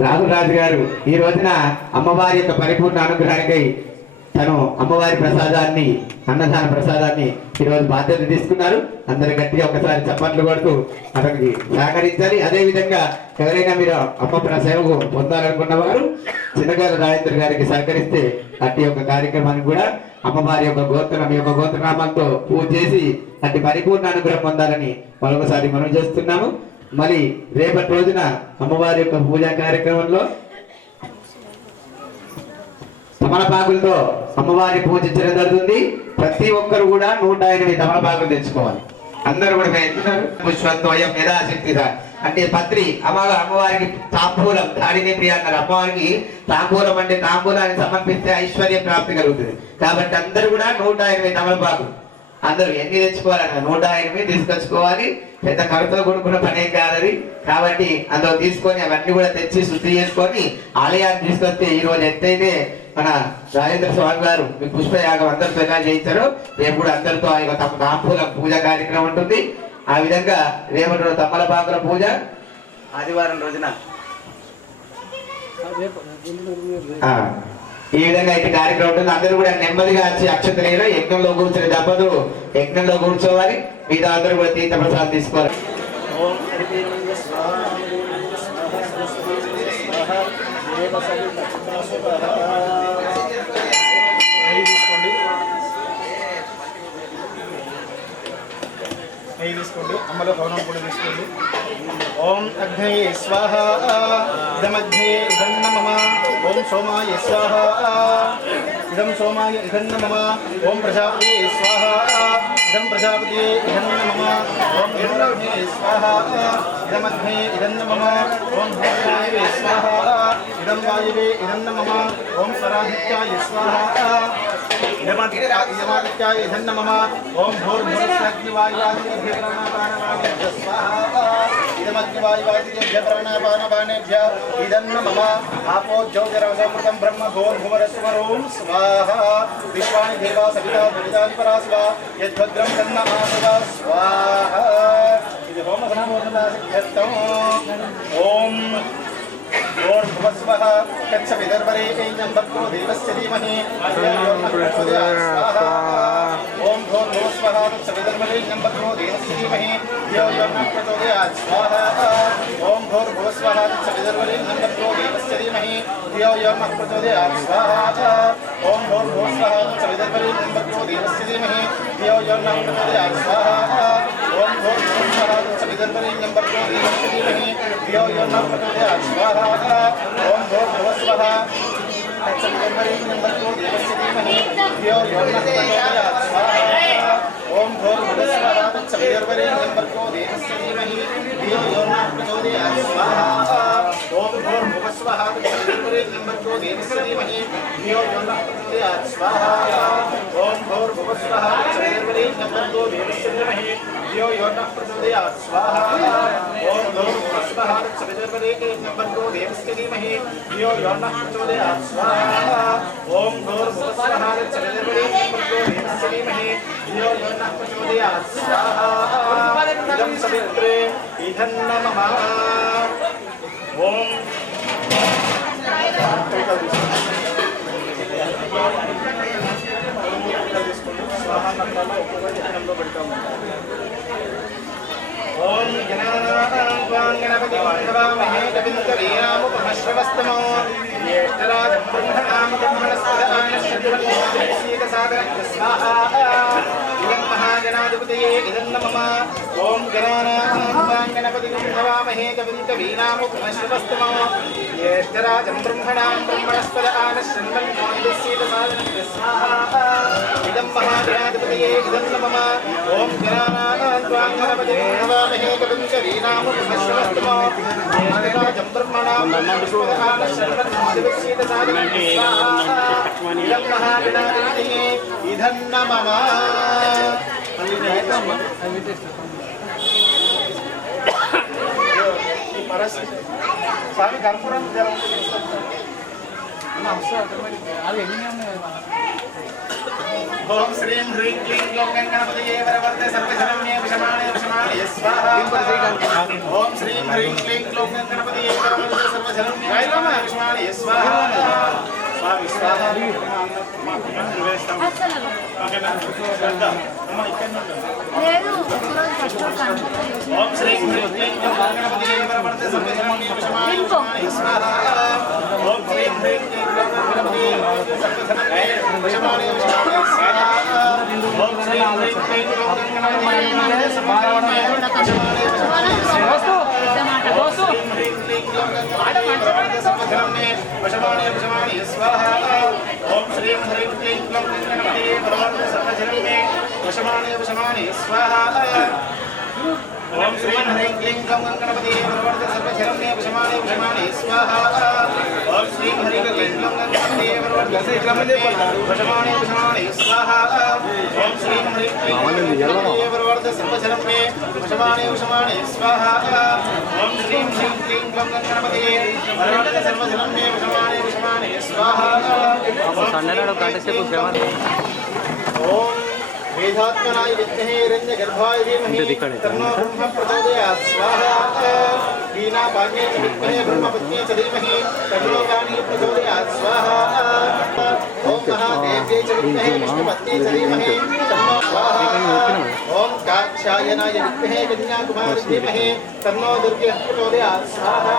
రాజు గారు ఈ రోజున అమ్మవారి యొక్క పరిపూర్ణ అనుగ్రహానికై తను అమ్మవారి ప్రసాదాన్ని అన్నదాన ప్రసాదాన్ని ఈరోజు బాధ్యత తీసుకున్నారు. అందరు గట్టిగా ఒకసారి చప్పట్లు కొడుతూ అతనికి సహకరించాలి. అదే విధంగా ఎవరైనా మీరు అమ్మ సేవకు పొందాలనుకున్న వారు చింతకాయల రాజేంద్ర గారికి సహకరిస్తే అట్టి యొక్క కార్యక్రమాన్ని కూడా అమ్మవారి యొక్క మీ యొక్క గోత్రనామాలతో పూజ చేసి అట్టి పరిపూర్ణ అనుగ్రహం పొందాలని మరొకసారి మనం చేస్తున్నాము. మరి రేపటి రోజున అమ్మవారి యొక్క పూజా కార్యక్రమంలో తమలపాకులతో అమ్మవారి పూజించడం జరుగుతుంది. ప్రతి ఒక్కరు కూడా 108 తమలపాకులు తెచ్చుకోవాలి. అందరూ కూడా ఎత్తున్నారు. పుష్పద్వయం యథాశక్తి అంటే పత్రి అమ్మవారికి తాంబూలం దాడిని ప్రియ అన్నారు. అమ్మవారికి తాంబూలం అంటే తాంబూలాన్ని సమర్పిస్తే ఐశ్వర్య ప్రాప్తి కలుగుతుంది. కాబట్టి అందరూ కూడా 108 తమలపాకులు అందరూ ఎన్ని తెచ్చుకోవాలన్న 108 తీసుకొచ్చుకోవాలి. పెద్ద ఖర్చుతో కొనుక్కున్న పనేం కాదని కాబట్టి అందులో తీసుకొని అవన్నీ కూడా తెచ్చి శుద్ధి చేసుకొని ఆలయాన్ని తీసుకొస్తే ఈ రోజు ఎత్తైతే మన రాజేంద్ర స్వామి గారు మీ పుష్పయాగం అందరితో ఎలా చేయించారో రేపు కూడా అందరితో ఆ యొక్క తాంబూల పూజ కార్యక్రమం ఉంటుంది. ఆ విధంగా రేపటి రోజు తమ్మలపాకుల పూజ ఆదివారం రోజున ఈ విధంగా అయితే కార్యక్రమం ఉంటుంది. అందరూ కూడా నెమ్మదిగా వచ్చి అక్షతలేలో యజ్ఞంలో కూర్చొని తప్పదు, యజ్ఞంలో కూర్చోవాలి. మీద అందరూ కూడా తీర్థ ప్రసాదం తీసుకోవాలి. తీసుకోండి. అమ్మలో భవనం కూడా తీసుకోండి. ఓం అగ్నయే స్వాహ ఇదమగ్నే ఇదన్న మమ. ఓం సోమాయ స్వాహ ఇదం సోమాయ ఇదన్న మమ. ఓం ప్రజాపతియే స్వాహ ఇదం ప్రజాపతియే ఇదన్న మమ. ఓం ఇంద్రాగ్నే స్వాహ ఇదమగ్నే ఇదన్న మమ. ఓం భూమియే స్వాహ ఇదం వాయువే ఇదన్న మమ. ఓం స్వరాదిత్యాయ స్వాహ ఇదమాదిత్యాయ ఇదన్న మమ. ఓం భూర్భువస్సగ్నివాయువాదిభ్యో ప్రాణాపానవానేభ్యో స్వాహా ఇదమగ్నివాయువాదిభ్యో ప్రాణాపానవానేభ్యో ఇదన్న మమ. ఆపో జ్యోతిరవసమృతం బ్రహ్మ భూర్భువరస్వరోం స్వాహా. విశ్వాని దేవా సవితా దురిదాని పరాశివ యద్భద్రం తన్న ఆశివ స్వాహా. ఇది హోమ సనామోదనాసిద్ధ్యర్థం. ఓం भूर्भुवस्वः तत्सवितर्वरेण्यं भर्गो देवस्य धीमहि ॐ भूर्भुवस्वः तत्सवितर्वरेण्यं भर्गो देवस्य धीमहि धियो यो नः प्रचोदयात् स्वाहा. ॐ भूर्भुवस्वः तत्सवितर्वरेण्यं भर्गो देवस्य धीमहि धियो यो नः प्रचोदयात् स्वाहा. ॐ भूर्भुवस्वः तत्सवितर्वरेण्यं भर्गो देवस्य धीमहि धियो यो नः प्रचोदयात् स्वाहा. ॐ भूर्भुवस्वः तत्सवितर्वरेण्यं भर्गो देवस्य धीमहि धियो यो नः प्रचोदयात् स्वाहा. ओम भूर्भुवस्वः तत्सवितर्वरेण्यं भर्गो देवस्य धीमहि धियो यो नः प्रचोदयात् स्वाहा. ओम भूर्भुवस्वः तत्सवितर्वरेण्यं भर्गो देवस्य धीमहि धियो यो नः प्रचोदयात् स्वाहा. ओम भूर्भुवस्वः तत्सवितर्वरेण्यं भर्गो देवस्य धीमहि धियो यो नः प्रचोदयात् स्वाहा. ओम भूर्भुवस्वः तत्सवितर्वरेण्यं भर्गो देवस्य धीमहि धियो यो नः प्रचोदयात् स्वाहा. ओम भूर्भुवस्वः तत्सवितर्वरेण्यं भर्गो देवस्य धीमहि धियो यो नः प्रचोदयात् स्वाहा. ओम भूर्भुवस्वः तत्सवितर्वरेण्यं भर्गो देवस्य धीमहि धियो यो नः प्रचोदयात् स्वाहा. इदं सवित्रे इदन्न मम. ओम ओम गणानां गणपतिं कविन्तवीनामुपमश्रवस्तमो ज्येष्ठराजं ब्रह्मणां ब्रह्मणस्पदानश्रीकसादरं स्वाहा. इदं महागणाधिपतये इदं नमः. ओम गणानां गणपतिं कवामहे कविन्तवीनामुपमश्रवस्तमो ज्येष्ठराजं ब्रह्मणां ब्रह्मणस्पदानश्रीकसादरं स्वाहा. इदं महागणाधिपतये इदं नमः ॐ गणानां त्वां गणपतिं नमामहे कविं कवीनामुपमश्रवस्तमो ज्येष्ठराजं ब्रह्मणां ब्रह्मणस्पतिः इदं महागणाधिपतये इदं नमः स्वामी कर्पूरं जलं ओम श्रीं ह्रीं क्लीं ग्लौं गणपतये वरवर्ते सर्वशरण्ये विषमाणे विषमाणे स्वाहा ओम श्रीं ह्रीं क्लीं ग्लौं गणपतये वरवर्ते सर्वशरण्ये विषमाणे स्वाहा स्वामी स्वाहा ओम श्रीं ह्रीं क्लीं ग्लौं गणपतये वरवर्ते सर्वशरण्ये विषमाणे विषमाणे स्वाहा ओम श्रीं ह्रीं क्लीं ग्लौं गणपतये वरवर्ते सर्वशरण्ये विषमाणे विषमाणे स्वाहा ओम श्रीं ह्रीं क्लीं ग्लौं गणपतये वरवर्ते सर्वशरण्ये विषमाणे विषमाणे स्वाहा वशमाने वशमाने स्वाहा ओम श्रीं ह्रीं क्लीं ग्लौं गणपतये वरवर्ते सर्वशरण्ये वशमाने वशमाने स्वाहा ओम श्रीं ह्रीं क्लीं ग्लौं गणपतये वरवर्ते सर्वशरण्ये वशमाने वशमाने स्वाहा ओम श्रीं ह्रीं क्लीं ग्लौं गणपतये वरवर्ते सर्वशरण्ये वशमाने वशमाने स्वाहा ओम श्रीं ह्रीं क्लीं ग्लौं गणपतये वरवर्ते सर्वशरण्ये वशमाने वशमाने स्वाहा ओम श्रीं ह्रीं क्लीं ग्लौं गणपतये वरवर्ते सर्वशरण्ये वशमाने वशमाने स्वाहा ओम वेदात्मनाय विद्महे हिरण्यगर्भाय धीमहि तन्नो ब्रह्म प्रचोदयात् स्वाहा वीणा पाण्ये च विद्महे ब्रह्मपत्न्ये च धीमहि तन्नो गानी प्रचोदयात् स्वाहा ओम महादेव्ये च विद्महे विष्णुपत्न्ये च धीमहि तन्नो स्वाहा ओम कात्यायनाय विद्महे कन्याकुमारी धीमहि तन्नो दुर्गे प्रचोदयात् स्वाहा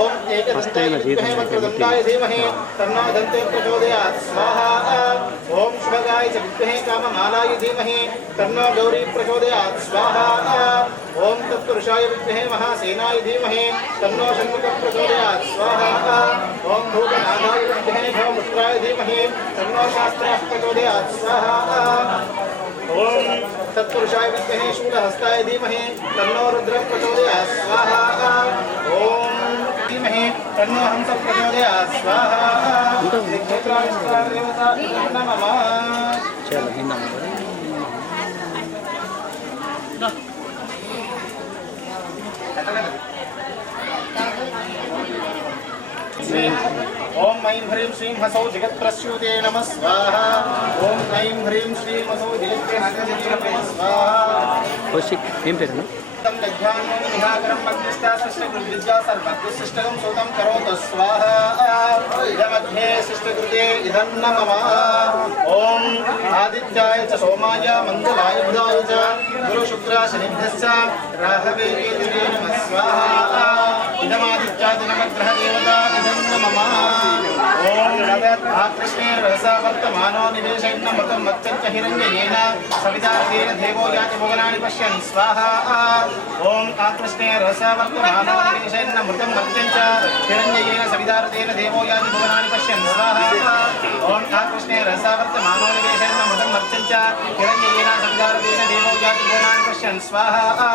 ओम एकदन्ताय विद्महे वक्रतुण्डाय धीमहि तन्नो दन्ते प्रचोदयात् स्वाहा ओम शुभगाय च विद्महे काममालाय धीमहि तन्नो गौरी प्रचोदयात् स्वाहा ओम तत्पुरुषाय विद्महे महासेनाय धीमहि तन्नो षण्मुख प्रचोदयात् स्वाहा ओम भूतनाथाय विद्महे भवमुष्ट्राय धीमहि तन्नो शास्त्राः प्रचोदयात् स्वाहा ओम तत्पुरुषाय विद्महे शूलहस्ताय धीमहि तन्नो रुद्रः प्रचोदयात् स्वाहा ओम धीमहि तन्नो हंसः प्रचोदयात् स्वाहा क्षेत्रादेवता नमः चलो हिंदा ओम ऐं ह्रीं श्रीं हसौ जगत्प्रसूते नमः स्वाहा ओम ऐं ह्रीं श्रीं हसौ जगत्प्रसूते नमः स्वाहा कौशिक ఏం పేరు तं दध्यान्नो निहाकरं मग्निष्ठा सृष्टकृद्विद्या सर्वद्विशिष्टकं सूतं करोतु स्वाहा इदमध्ये सृष्टकृते इदं नमः ॐ आदित्याय च सोमाय मङ्गलाय बुधाय च गुरुशुक्राशनिभ्यश्च राहवे केतवे नमः स्वाहा इदमादित्यादिनवग्रहदेवता इदं नमः ॐ आकृष्णे रहसा वर्तमानो निवेशयन्नमृतं मत्सञ्च हिरण्ययेन सवितार्तेन देवो याति भुवनानि पश्यन् स्वाहा ओम आकृष्णे रहसा वर्तमानो निवेशयन्नमृतं मत्सञ्च हिरण्ययेन सवितार्तेन देवो याति भुवनानि पश्यन् स्वाहा ओम आकृष्णे रहसा वर्तमानो निवेशयन्नमृतं मत्सञ्च हिरण्ययेन सवितार्तेन देवो याति भुवनानि पश्यन् स्वाहा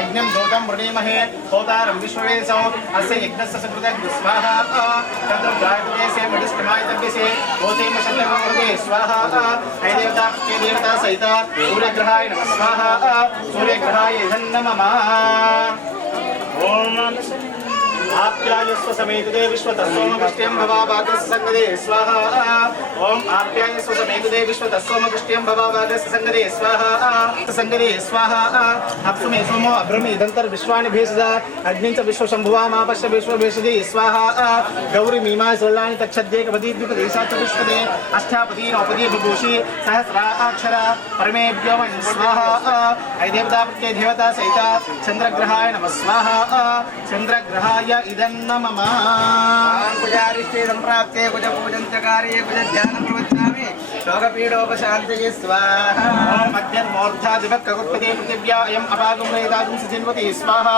अग्निं दूतं वृणीमहे होतारं विश्ववेदसौ अस्य यज्ञस्य सकृतं स्वाहा तत्र गायत्रे से मडिष्टमाय तग्गसे ओतेम शतमृते स्वाहा ऐ देवता के देवता सहित सूर्यग्रहाय नमः स्वाहा सूर्यग्रहाय इदं नमः ओम आप्यायस्व समेतुदे विश्वतस्सोमपुष्ट्यं भवाभागस्य संगदे स्वाहा ओम आप्यायस्व समेतुदे विश्वतस्सोमपुष्ट्यं भवाभागस्य संगदे स्वाहा अप्सुमे सोमो अब्रमी दंतर विश्वानि भेषजा अग्निंच विश्वशंभुवामापश्य विश्वभेषजे स्वाहा गौरी मीमा सोल्लानि तक्षद्येकपदी द्विपदेशा चतुष्पदे अष्टापदी नवपदी बभूषि सहस्राक्षरा परमेभ्यो वन् स्वाहा ऐ देवता प्रत्ये देवता सहित चंद्रग्रहाय नमः स्वाहा चंद्रग्रहाय इदं नमः पुजारिष्टे संप्राप्ते कुज पूजन च कार्ये कुज ध्यानं प्रवक्ष्यामि शोकपीडोपशान्तये स्वाहा ओम अग्निर्मूर्धादिवक्कगुप्तदे पृथिव्यायम् अपागुं रेदागुं सजिन्वति स्वाहा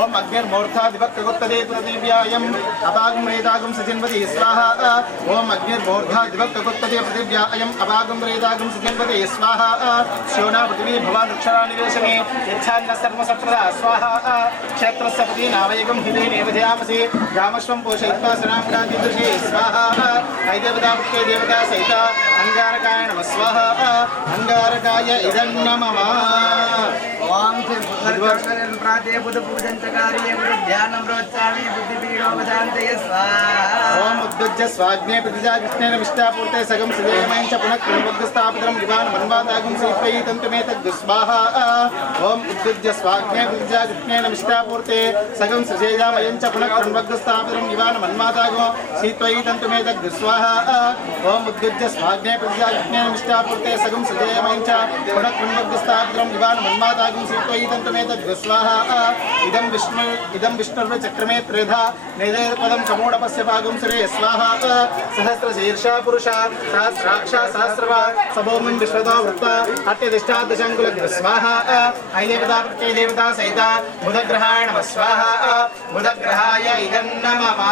ओम अग्निर्मूर्धादिवक्कगुप्तदे पृथिव्यायम् अपागुं रेदागुं सजिन्वति स्वाहा ओम अग्निर्मूर्धादिवक्कगुप्तदे पृथिव्यायम् अपागुं रेदागुं सजिन्वति स्वाहा श्योना पृथिवी भवान् वृक्षरानिवेशने यच्छान्न सर्वसप्रदा स्वाहा क्षेत्रस्य पति नावयगं हिते नेवधयामसि गामश्वं पोषयित्वा सनाम्रादिदृशे स्वाहा ऐदेवता पुत्रे देवता सहित अंगारकाय नमः स्वाहा अंगारकाय इदं नमः ओम श्री बुद्धर्गणेन प्राते बुद्ध पूजन चकारिये बुद्ध ध्यानं रोचामि बुद्धिपीडोपशान्तये स्वाहा ओम उद्युज्य स्वाग्ने प्रतिजा कृष्णेन विष्टापूर्ते सगं सुदेयमयं च पुनः कृण्वद्गस्थापितं विवान् मन्वादागुं सीत्वयि तन्तुमेतद् स्वाहा ओम उद्युज्य स्वाग्ने प्रतिजा कृष्णेन विष्टापूर्ते सगं सुदेयमयं च पुनः कृण्वद्गस्थापितं विवान् मन्वादागुं सीत्वयि तन्तुमेतद् स्वाहा ओम उद्युज्य स्वाग्ने प्रतिजा कृष्णेन विष्टापूर्ते सगं सुदेयमयं च पुनः कृण्वद्गस्थापितं विवान् मन्वादागुं सीत्वयि तन्तुमेतद् स्वाहा इदं विष्णुर्चक्रमे त्रेधा नेदेपदं समूढपस्य भागं श्रे स्वाहा सहस्रशीर्षा पुरुषा सहस्राक्षा सहस्रवा सबोमिन् विश्वदा वृत्ता अट्यधिष्ठादशङ्कुलग्र स्वाहा ऐदेवता प्रत्ये देवता सहिता बुधग्रहाय नमः स्वाहा बुधग्रहाय इदं नमः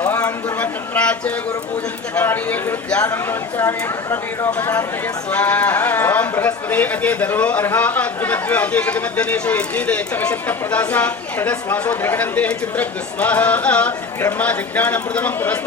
ओम गुरुवत्प्राच्य गुरुपूजन चकारिये गुरुध्यानं रोचामि बुद्धिपीडोपशान्तये स्वाहा ओम बृहस्पति अते धरो अर्हा अद्भुतद्व अते गतिमध्यदेशो यज्ञीदे चक्षत्त प्रदासा तदस्मासो द्रगणन्ते चित्रग् स्वाहा ब्रह्मा जिज्ञानं प्रथमं पुरस्तात्